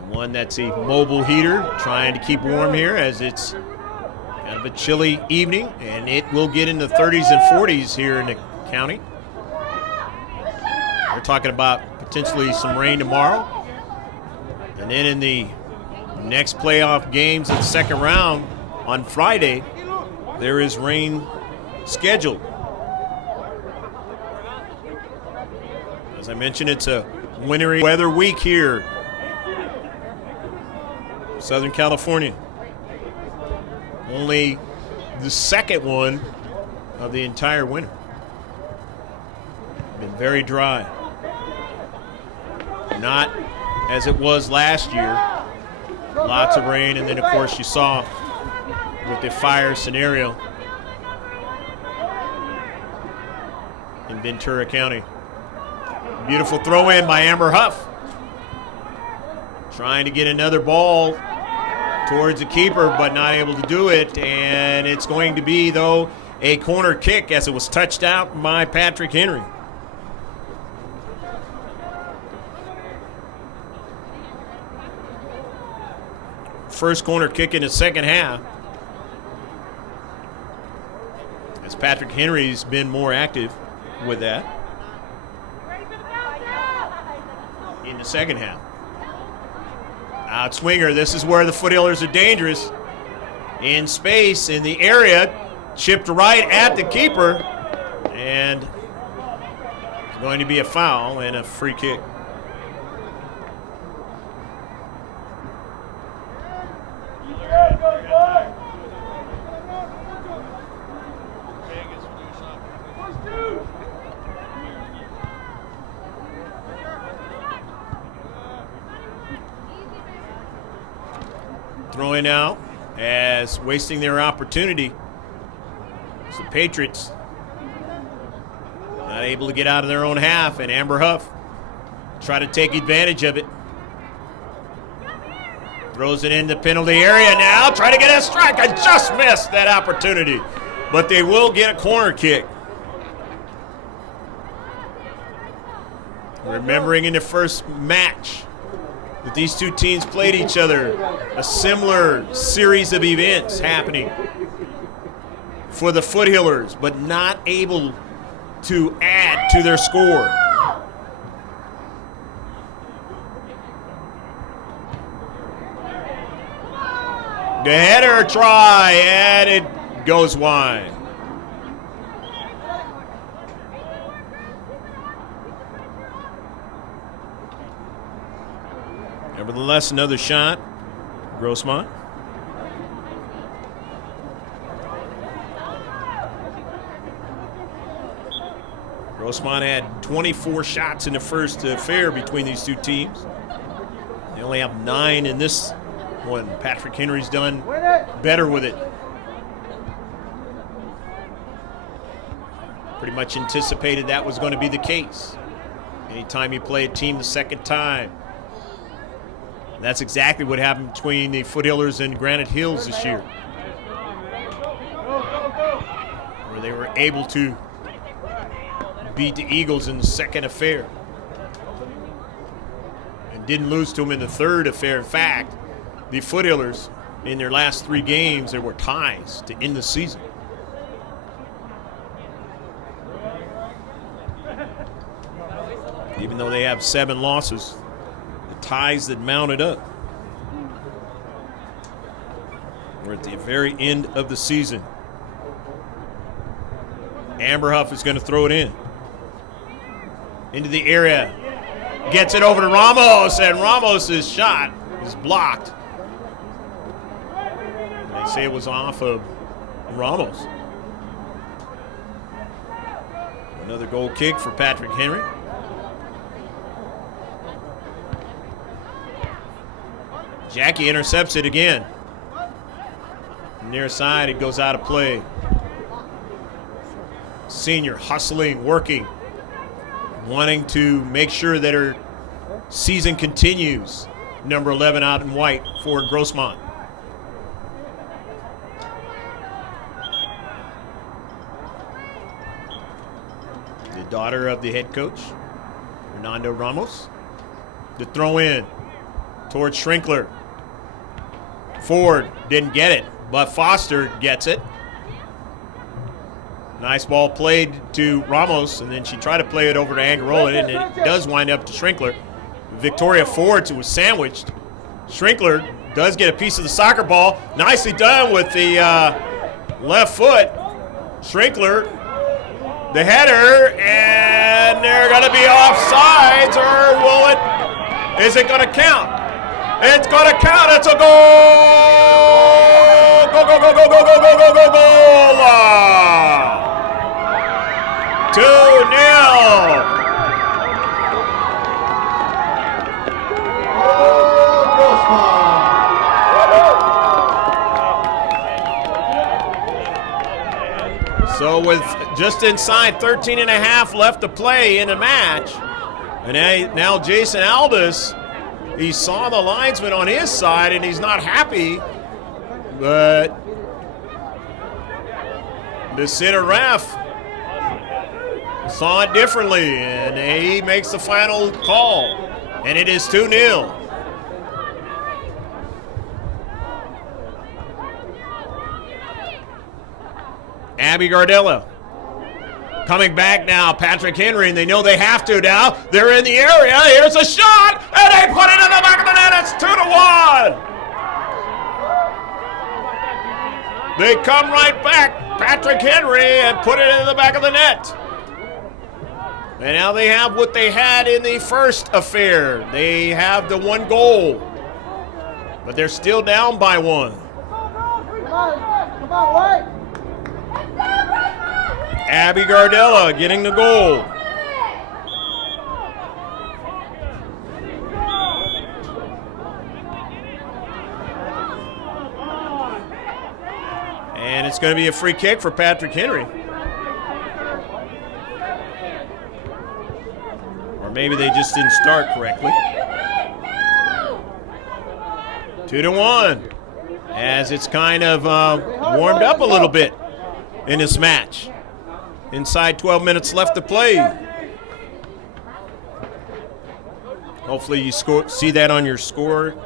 One that's a mobile heater, trying to keep warm here as it's kind of a chilly evening, and it will get into 30s and 40s here in the county. We're talking about potentially some rain tomorrow. And then in the next playoff games in the second round on Friday, there is rain scheduled. As I mentioned, it's a wintry weather week here, Southern California. Only the second one of the entire winter. Been very dry. Not as it was last year. Lots of rain, and then of course you saw with the fire scenario in Ventura County. Beautiful throw in by Amber Huff. Trying to get another ball towards the keeper, but not able to do it. And it's going to be, though, a corner kick as it was touched out by Patrick Henry. First corner kick in the second half, as Patrick Henry's been more active with that in the second half. Outswinger, this is where the Foothillers are dangerous. In space, in the area, chipped right at the keeper, and it's going to be a foul and a free kick. Throwing out as wasting their opportunity. It's the Patriots not able to get out of their own half, and Amber Huff try to take advantage of it. Throws it in the penalty area now, trying to get a strike. I just missed that opportunity, but they will get a corner kick. Remembering in the first match that these two teams played each other, a similar series of events happening for the Foothillers, but not able to add to their score. The header try, and it goes wide. Nevertheless, another shot, Grossmont. Grossmont had 24 shots in the first affair between these two teams. They only have 9 in this one. Patrick Henry's done better with it. Pretty much anticipated that was going to be the case. Anytime you play a team the second time. And that's exactly what happened between the Foothillers and Granite Hills this year, where they were able to beat the Eagles in the second affair and didn't lose to them in the third affair. In fact, the Foothillers, in their last 3 games, there were ties to end the season. Even though they have 7 losses, ties that mounted up. We're at the very end of the season. Amber Huff is going to throw it in. Into the area. Gets it over to Ramos, and Ramos' shot is blocked. They say it was off of Ramos. Another goal kick for Patrick Henry. Jackie intercepts it again. Near side, it goes out of play. Senior hustling, working, wanting to make sure that her season continues. Number 11 out in white for Grossmont. The daughter of the head coach, Fernando Ramos. The throw in towards Schrinkler. Ford didn't get it, but Foster gets it. Nice ball played to Ramos, and then she tried to play it over to Angarola, and it does wind up to Schrinkler. Victoria Ford was sandwiched. Schrinkler does get a piece of the soccer ball. Nicely done with the left foot. Schrinkler, the header, and they're going to be offsides, or will it? Is it going to count? It's going to count. It's a goal! Go, go, go, go, go, go, go, go, go, goal! 2-0. So with just inside 13 and a half left to play in the match, and now Jason Aldis, he saw the linesman on his side and he's not happy, but the center ref saw it differently, and he makes the final call, and it is 2-0. Abby Gardella coming back now. Patrick Henry, and they know they have to now. They're in the area. Here's a shot, and they put it in the back of the net. It's 2-1. They come right back, Patrick Henry, and put it in the back of the net. And now they have what they had in the first affair. They have the one goal, but they're still down by one. Come on, White. Abby Gardella getting the goal. And it's going to be a free kick for Patrick Henry. Or maybe they just didn't start correctly. 2-1. As it's kind of warmed up a little bit in this match. Inside 12 minutes left to play. Hopefully you see that on your score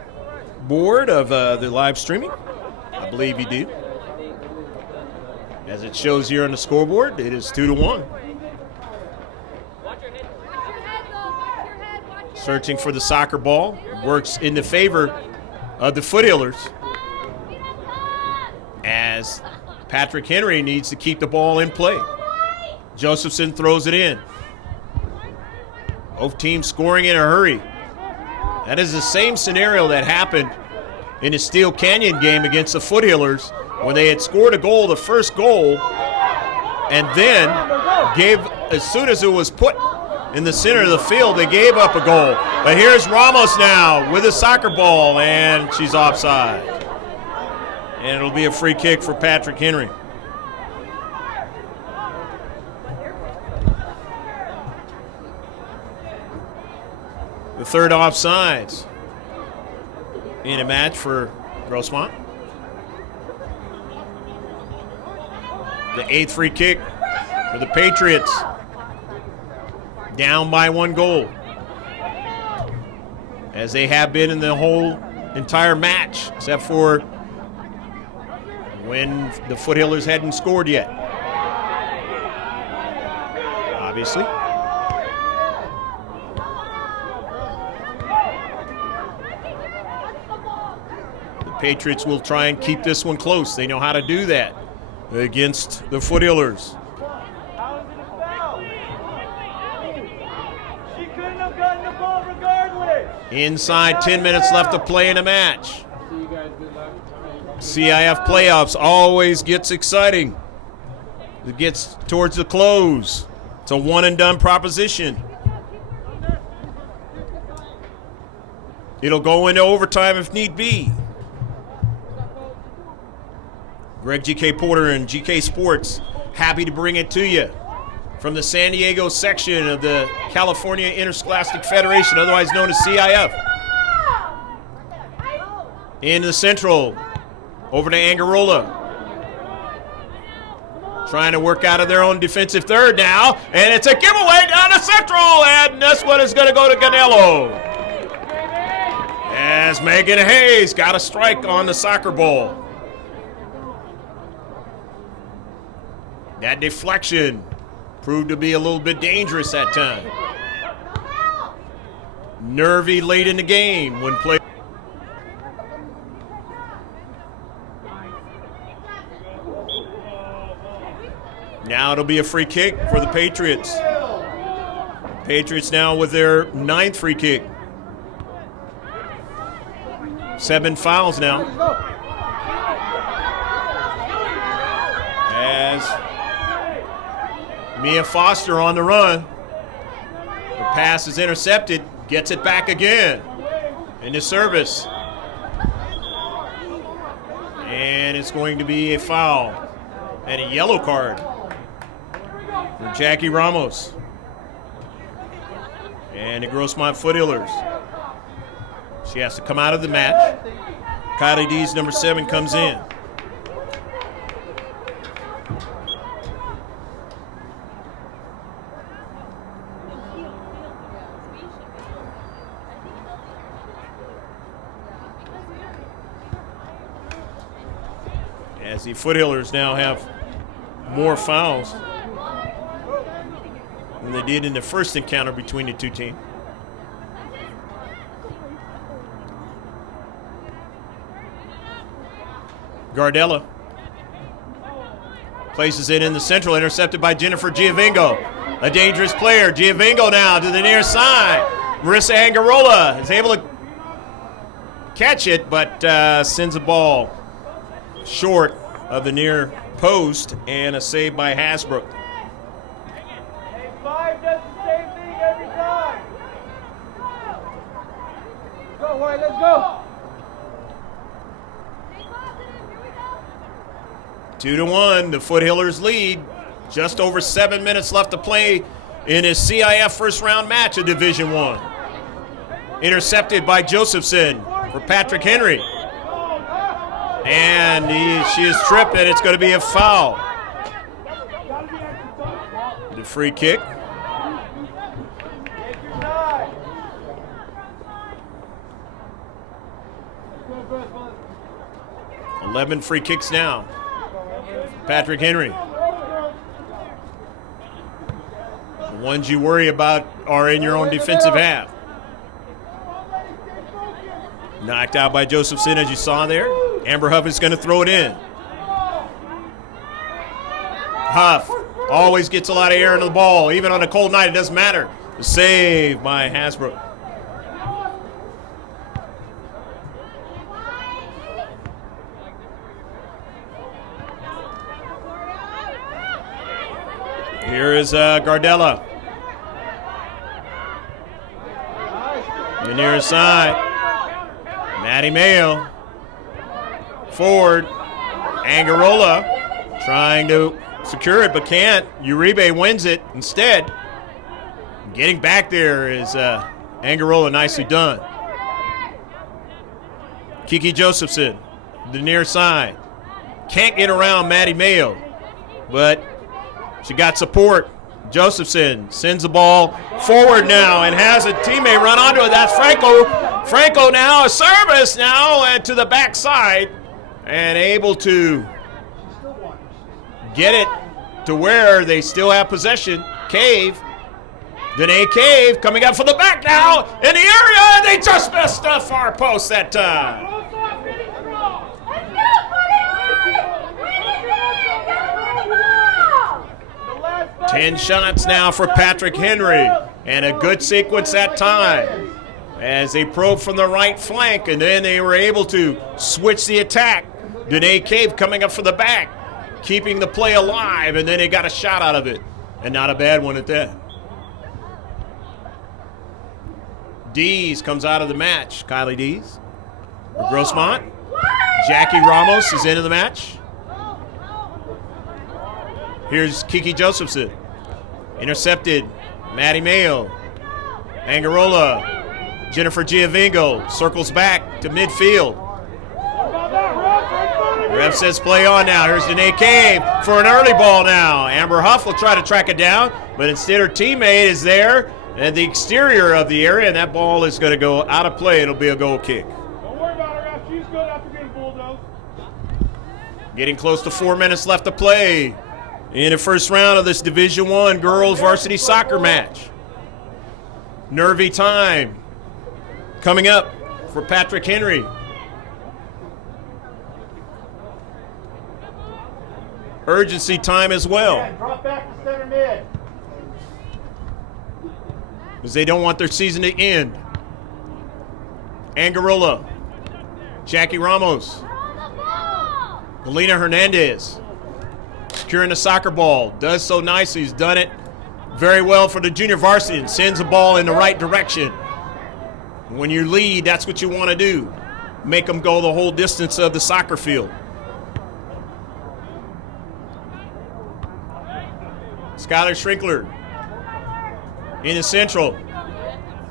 board of the live streaming. I believe you do. As it shows here on the scoreboard, it is 2-1. Searching for the soccer ball. Works in the favor of the Foothillers. As Patrick Henry needs to keep the ball in play. Josephson throws it in. Both teams scoring in a hurry. That is the same scenario that happened in the Steel Canyon game against the Foothillers when they had scored a goal, the first goal, and then gave, as soon as it was put in the center of the field, they gave up a goal. But here's Ramos now with a soccer ball, and she's offside. And it'll be a free kick for Patrick Henry. The third offsides in a match for Grossmont. The eighth free kick for the Patriots. Down by one goal. As they have been in the whole entire match, except for when the Foothillers hadn't scored yet. Obviously. Patriots will try and keep this one close. They know how to do that against the Foothillers. How is it a foul? She couldn't have gotten the ball regardless. Inside 10 minutes left to play in a match. See you guys. Good luck. C.I.F. playoffs always gets exciting. It gets towards the close. It's a one-and-done proposition. It'll go into overtime if need be. Greg G.K. Porter and G.K. Sports happy to bring it to you from the San Diego section of the California Interscholastic Federation, otherwise known as C.I.F. In the Central, over to Angarola. Trying to work out of their own defensive third now, and it's a giveaway down the Central, and this one is going to go to Ganello. As Megan Hayes got a strike on the soccer ball. That deflection proved to be a little bit dangerous that time. Nervy late in the game when played. Now it'll be a free kick for the Patriots. Patriots now with their 9th free kick. 7 fouls now. As Mia Foster on the run. The pass is intercepted. Gets it back again. Into service. And it's going to be a foul. And a yellow card for Jackie Ramos. And the Grossmont Foothillers. She has to come out of the match. Kylie D's number 7 comes in. As the Foothillers now have more fouls than they did in the first encounter between the two teams. Gardella places it in the Central, intercepted by Jennifer Giovingo. A dangerous player. Giovingo now to the near side. Marissa Angarola is able to catch it, but sends the ball short of the near post, and a save by Hasbrook. Hey, 5 does the same thing every time. Go, White, let's go. 2-1, the Foothillers lead. Just over 7 minutes left to play in his C.I.F. first-round match of Division I. Intercepted by Josephson for Patrick Henry. And she is tripped, and it's going to be a foul. The free kick. Go, 11 free kicks now. Patrick Henry. The ones you worry about are in your own defensive half. Knocked out by Josephson, as you saw there. Amber Huff is going to throw it in. Huff always gets a lot of air in the ball. Even on a cold night, it doesn't matter. The save by Hasbrook. Here is Gardella. The near side. Maddie Mayo. Forward. Angarola trying to secure it but can't. Uribe wins it instead. Getting back there is Angarola, nicely done. Kiki Josephson, the near side. Can't get around Maddie Mayo, but she got support. Josephson sends the ball forward now and has a teammate run onto it. That's Franco. Franco now, a service now and to the backside and able to get it to where they still have possession. Cave. Danae Cave coming up from the back now in the area. They just missed the far post that time. 10 shots now for Patrick Henry, and a good sequence that time. as they probe from the right flank, and then they were able to switch the attack. Danae Cave coming up for the back, keeping the play alive, and then they got a shot out of it, and not a bad one at that. Dees comes out of the match. Kylie Dees. Grossmont. Jackie Ramos is into the match. Here's Kiki Josephson. Intercepted. Maddie Mayo. Angarola. Jennifer Giovingo circles back to midfield. Ref says play on now. Here's Danae Cave for an early ball now. Amber Huff will try to track it down, but instead her teammate is there at the exterior of the area, and that ball is going to go out of play. It'll be a goal kick. Don't worry about her, Ref. She's good after being bulldozed. Getting close to 4 minutes left to play in the first round of this Division I girls varsity soccer match. Nervy time coming up for Patrick Henry. Urgency time as well, Drop back to center mid. because they don't want their season to end. Angarola, Jackie Ramos, Melina Hernandez securing the soccer ball. Does so nicely. He's done it very well for the junior varsity and sends the ball in the right direction. When you lead, that's what you want to do. Make them go the whole distance of the soccer field. Skylar Schrinkler in the central.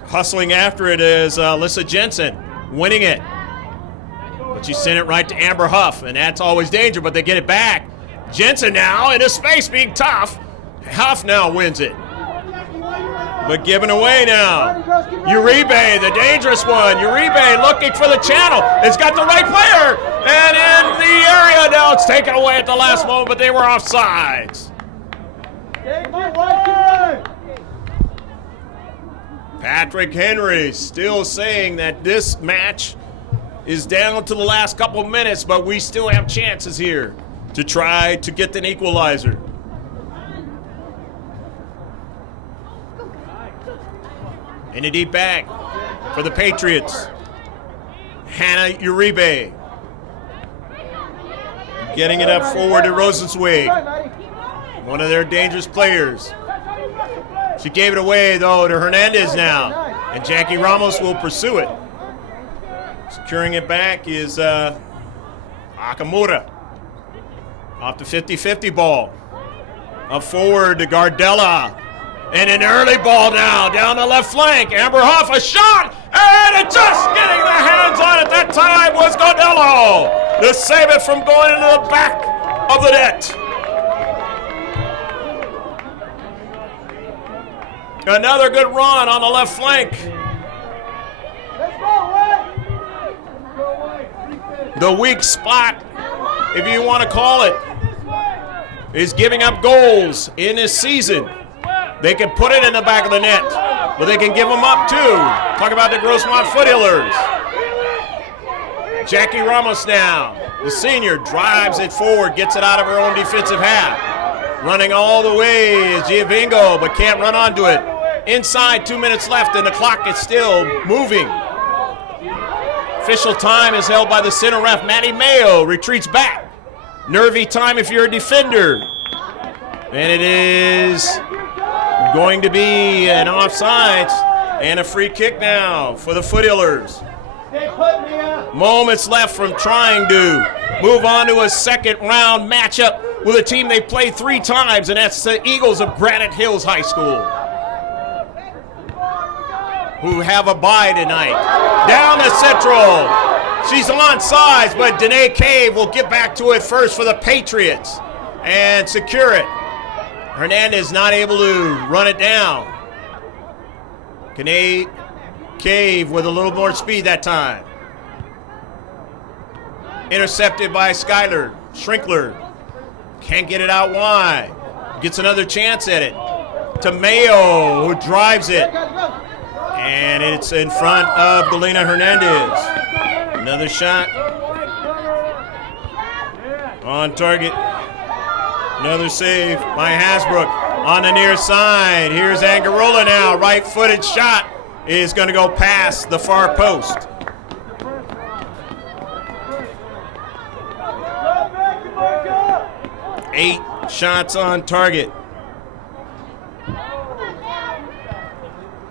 Hustling after it is Alyssa Jensen, winning it. But she sent it right to Amber Huff, and that's always danger, but they get it back. Jensen now in a space being tough. Huff now wins it. But given away now. Uribe, the dangerous one. Uribe looking for the channel. It's got the right player. And in the area now, it's taken away at the last moment, but they were offsides. Patrick Henry still saying that this match is down to the last couple of minutes, but we still have chances here to try to get an equalizer. In a deep bag for the Patriots. Hannah Uribe. Getting it up forward to Rosenzweig. One of their dangerous players. She gave it away, though, to Hernandez now. And Jackie Ramos will pursue it. Securing it back is Akamura. Off the 50-50 ball. Up forward to Gardella. And an early ball now, down the left flank. Amber Huff, a shot, and it just getting the hands on it that time was Gardella to save it from going into the back of the net. Another good run on the left flank. The weak spot, if you want to call it, is giving up goals in this season. They can put it in the back of the net, but they can give them up too. Talk about the Grossmont Foothillers. Jackie Ramos now, the senior, drives it forward, gets it out of her own defensive half. Running all the way is Giovingo, but can't run onto it. Inside, 2 minutes left, and the clock is still moving. Official time is held by the center ref. Maddie Mayo retreats back. Nervy time if you're a defender. And it is going to be an offsides and a free kick now for the Foothillers. Moments left from trying to move on to a second round matchup with a team they played 3 times, and that's the Eagles of Granite Hills High School, who have a bye tonight. Down the central. She's onside, but Danae Cave will get back to it first for the Patriots and secure it. Hernandez not able to run it down. Danae Cave with a little more speed that time. Intercepted by Skylar Schrinkler. Can't get it out wide. Gets another chance at it. To Mayo, who drives it. And it's in front of Galena Hernandez. Another shot. On target. Another save by Hasbrook on the near side. Here's Angarola now. Right-footed shot. is going to go past the far post. Drop back and mark up. 8 shots on target.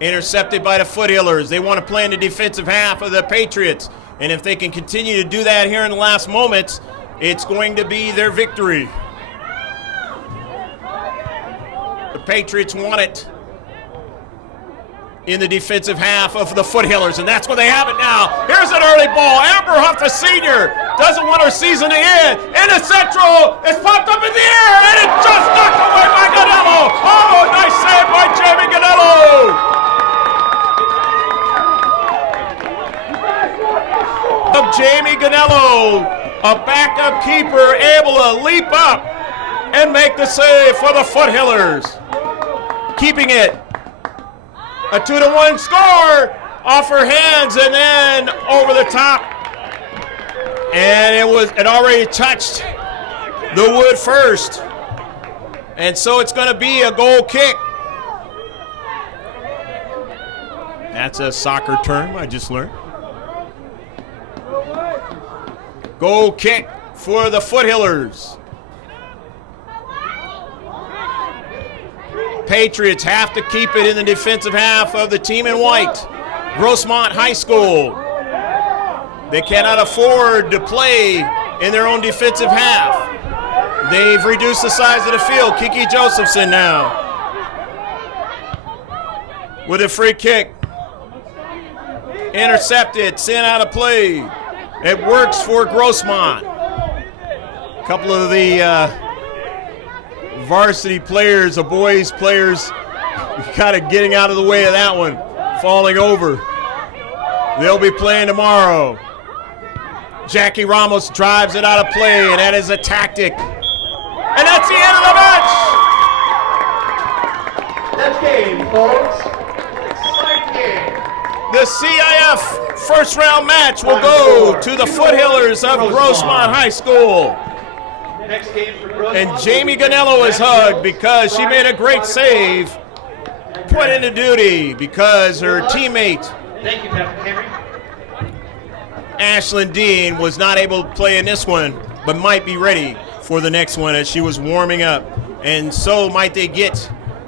Intercepted by the Foothillers. They want to play in the defensive half of the Patriots. And if they can continue to do that here in the last moments, it's going to be their victory. The Patriots want it in the defensive half of the Foothillers, and that's where they have it now. Here's an early ball. Amber Huff, the senior, doesn't want her season to end. In the central, it's popped up in the air, and it just knocked away by Ganello. Oh, nice save by Jamie Ganello. Of Jamie Ganello, a backup keeper, able to leap up and make the save for the Foothillers. Keeping it. A 2-1 score off her hands and then over the top. And it already touched the wood first. And so it's going to be a goal kick. That's a soccer term I just learned. Goal kick for the Foothillers. Patriots have to keep it in the defensive half of the team in white. Grossmont High School. They cannot afford to play in their own defensive half. They've reduced the size of the field. Kiki Josephson now with a free kick. Intercepted, sent out of play. It works for Grossmont. A couple of the varsity players, the boys players, kind of getting out of the way of that one, falling over. They'll be playing tomorrow. Jackie Ramos drives it out of play, and that is a tactic. And that's the end of the match. That's game, folks. Exciting game. The C.I.F. first round match will go to the Foothillers of Grossmont High School. Next game for Grossmont. And Jamie Ganello is hugged because she made a great save, put into duty because her teammate, Thank you, Captain Henry. Ashlyn Dean, was not able to play in this one, but might be ready for the next one as she was warming up. And so might they get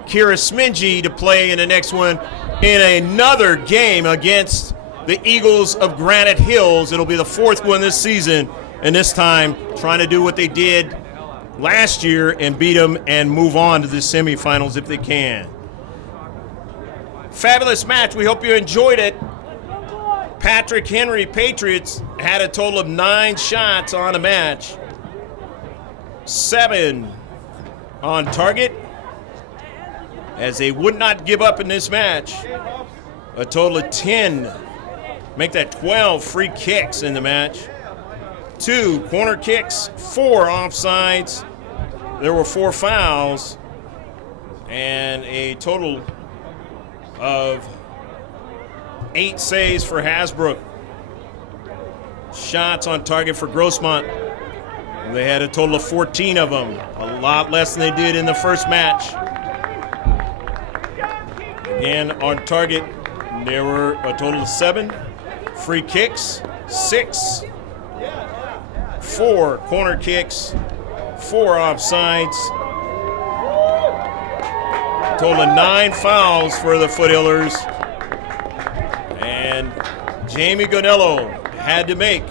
Kira Smingy to play in the next one in another game against the Eagles of Granite Hills. It'll be the 4th one this season, and this time trying to do what they did last year and beat them and move on to the semifinals if they can. Fabulous match. We hope you enjoyed it. Patrick Henry Patriots had a total of 9 shots on the match. 7 on target, as they would not give up in this match. A total of 10. Make that 12 free kicks in the match. 2 corner kicks, 4 offsides. There were 4 fouls, and a total of 8 saves for Hasbrook. Shots on target for Grossmont. They had a total of 14 of them, a lot less than they did in the first match. Again, on target, there were a total of 7 free kicks, 6, 4 corner kicks, 4 offsides. Total of 9 fouls for the Foothillers. And Jamie Ganello had to make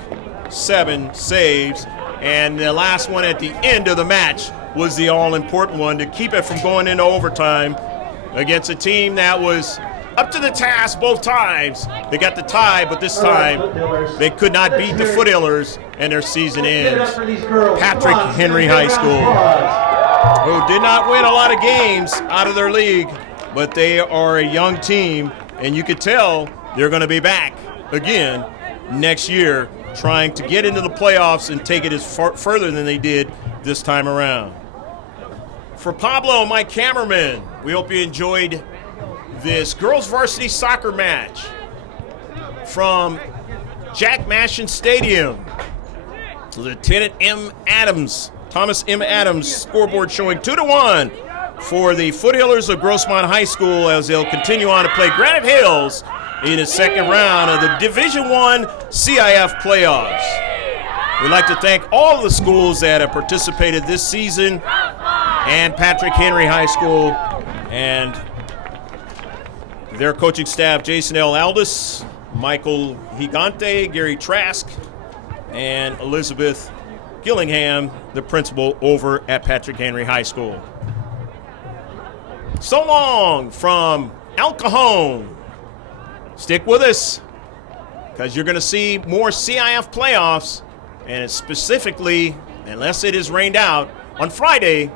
7 saves. And the last one at the end of the match was the all-important one to keep it from going into overtime against a team that was up to the task both times. They got the tie, but this time they could not beat the Foothillers, and their season ends. Patrick Henry High School, who did not win a lot of games out of their league, but they are a young team, and you could tell they're going to be back again next year trying to get into the playoffs and take it as further than they did this time around. For Pablo, my cameraman, we hope you enjoyed this girls varsity soccer match from Jack Mashin Stadium. Lieutenant M. Adams, Thomas M. Adams, scoreboard showing 2-1 for the Foothillers of Grossmont High School as they'll continue on to play Granite Hills in the second round of the Division I C.I.F playoffs. We'd like to thank all the schools that have participated this season, and Patrick Henry High School and their coaching staff, Jason L. Aldis, Michael Higante, Gary Trask, and Elizabeth Gillingham, the principal over at Patrick Henry High School. So long from El Cajon. Stick with us, because you're going to see more C.I.F playoffs, and it's specifically, unless it is rained out, on Friday,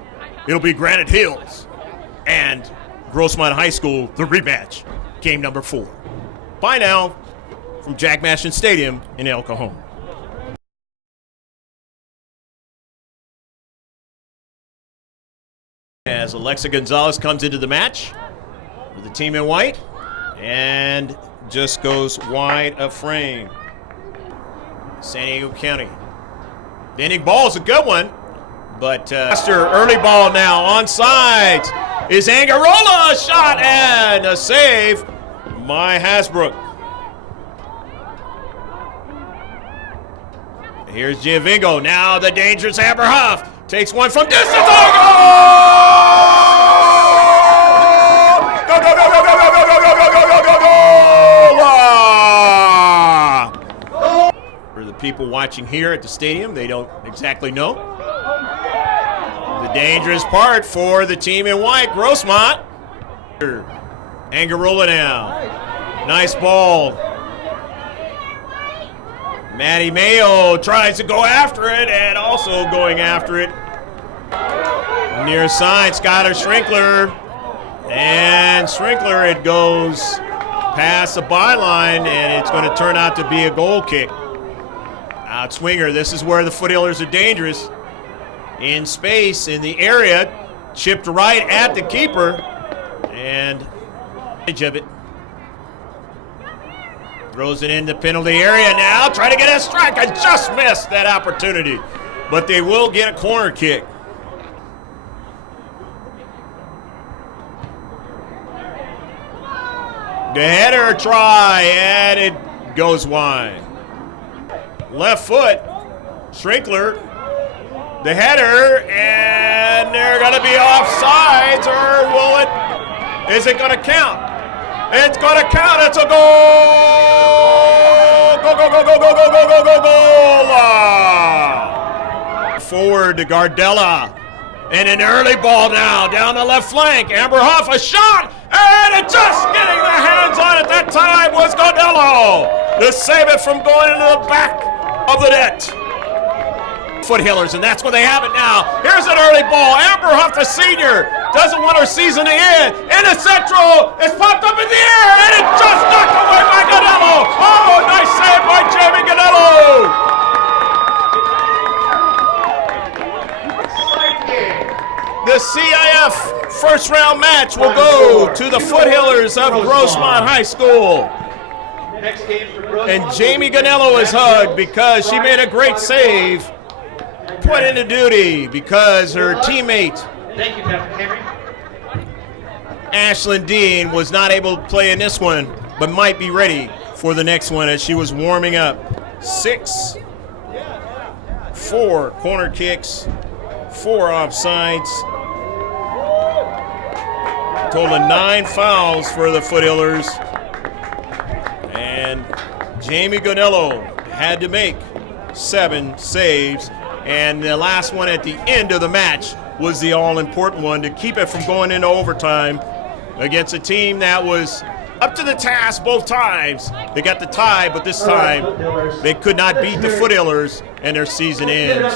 it'll be Granite Hills and Grossmont High School, the rematch, game number 4. Bye now from Jack Mashin Stadium in El Cajon. As Alexa Gonzalez comes into the match with the team in white and just goes wide of frame. San Diego County. The inning ball is a good one, but early ball now on sides is Angarola, a shot and a save by Hasbrook. Here's Giovingo, now the dangerous Amber Huff takes one from distance. Oh, goal! Go, go, go, go, go, go, go, go, go, go, go, goal! For the people watching here at the stadium, they don't exactly know. The dangerous part for the team in white, Grossmont. Angarola now. Nice ball. Maddie Mayo tries to go after it, and also going after it. Near side, Skylar Schrinkler. And Schrinkler, it goes past the byline, and it's going to turn out to be a goal kick. Outswinger, this is where the Foothillers are dangerous. In space, in the area, chipped right at the keeper, and edge of it. Throws it in the penalty area now, trying to get a strike. I just missed that opportunity, but they will get a corner kick. The header try, and it goes wide. Left foot, Schrinkler. The header, and they're going to be offsides, or will it? Is it going to count? It's going to count. It's a goal! Go, go, go, go, go, go, go, go, go, goal! Forward to Gardella. And an early ball now down the left flank. Amber Huff, a shot, and it just getting the hands on it that time was Gardella to save it from going into the back of the net. Foothillers, and that's where they have it now. Here's an early ball. Amber Huff, the senior, doesn't want her season to end. In the central, it's popped up in the air, and it just knocked away by Ganello. Oh, nice save by Jamie Ganello. The C.I.F. first round match will go to the Foothillers of Grossmont High School. And Jamie Ganello is hugged because she made a great save. Put into duty because her teammate, Thank you, Patrick Henry. Ashlyn Dean, was not able to play in this one, but might be ready for the next one as she was warming up. 4 corner kicks, 4 offsides. Total of 9 fouls for the Foothillers. And Jamie Ganello had to make 7 saves. And the last one at the end of the match was the all-important one to keep it from going into overtime against a team that was up to the task both times. They got the tie, but this time they could not beat the Foothillers, and their season ends.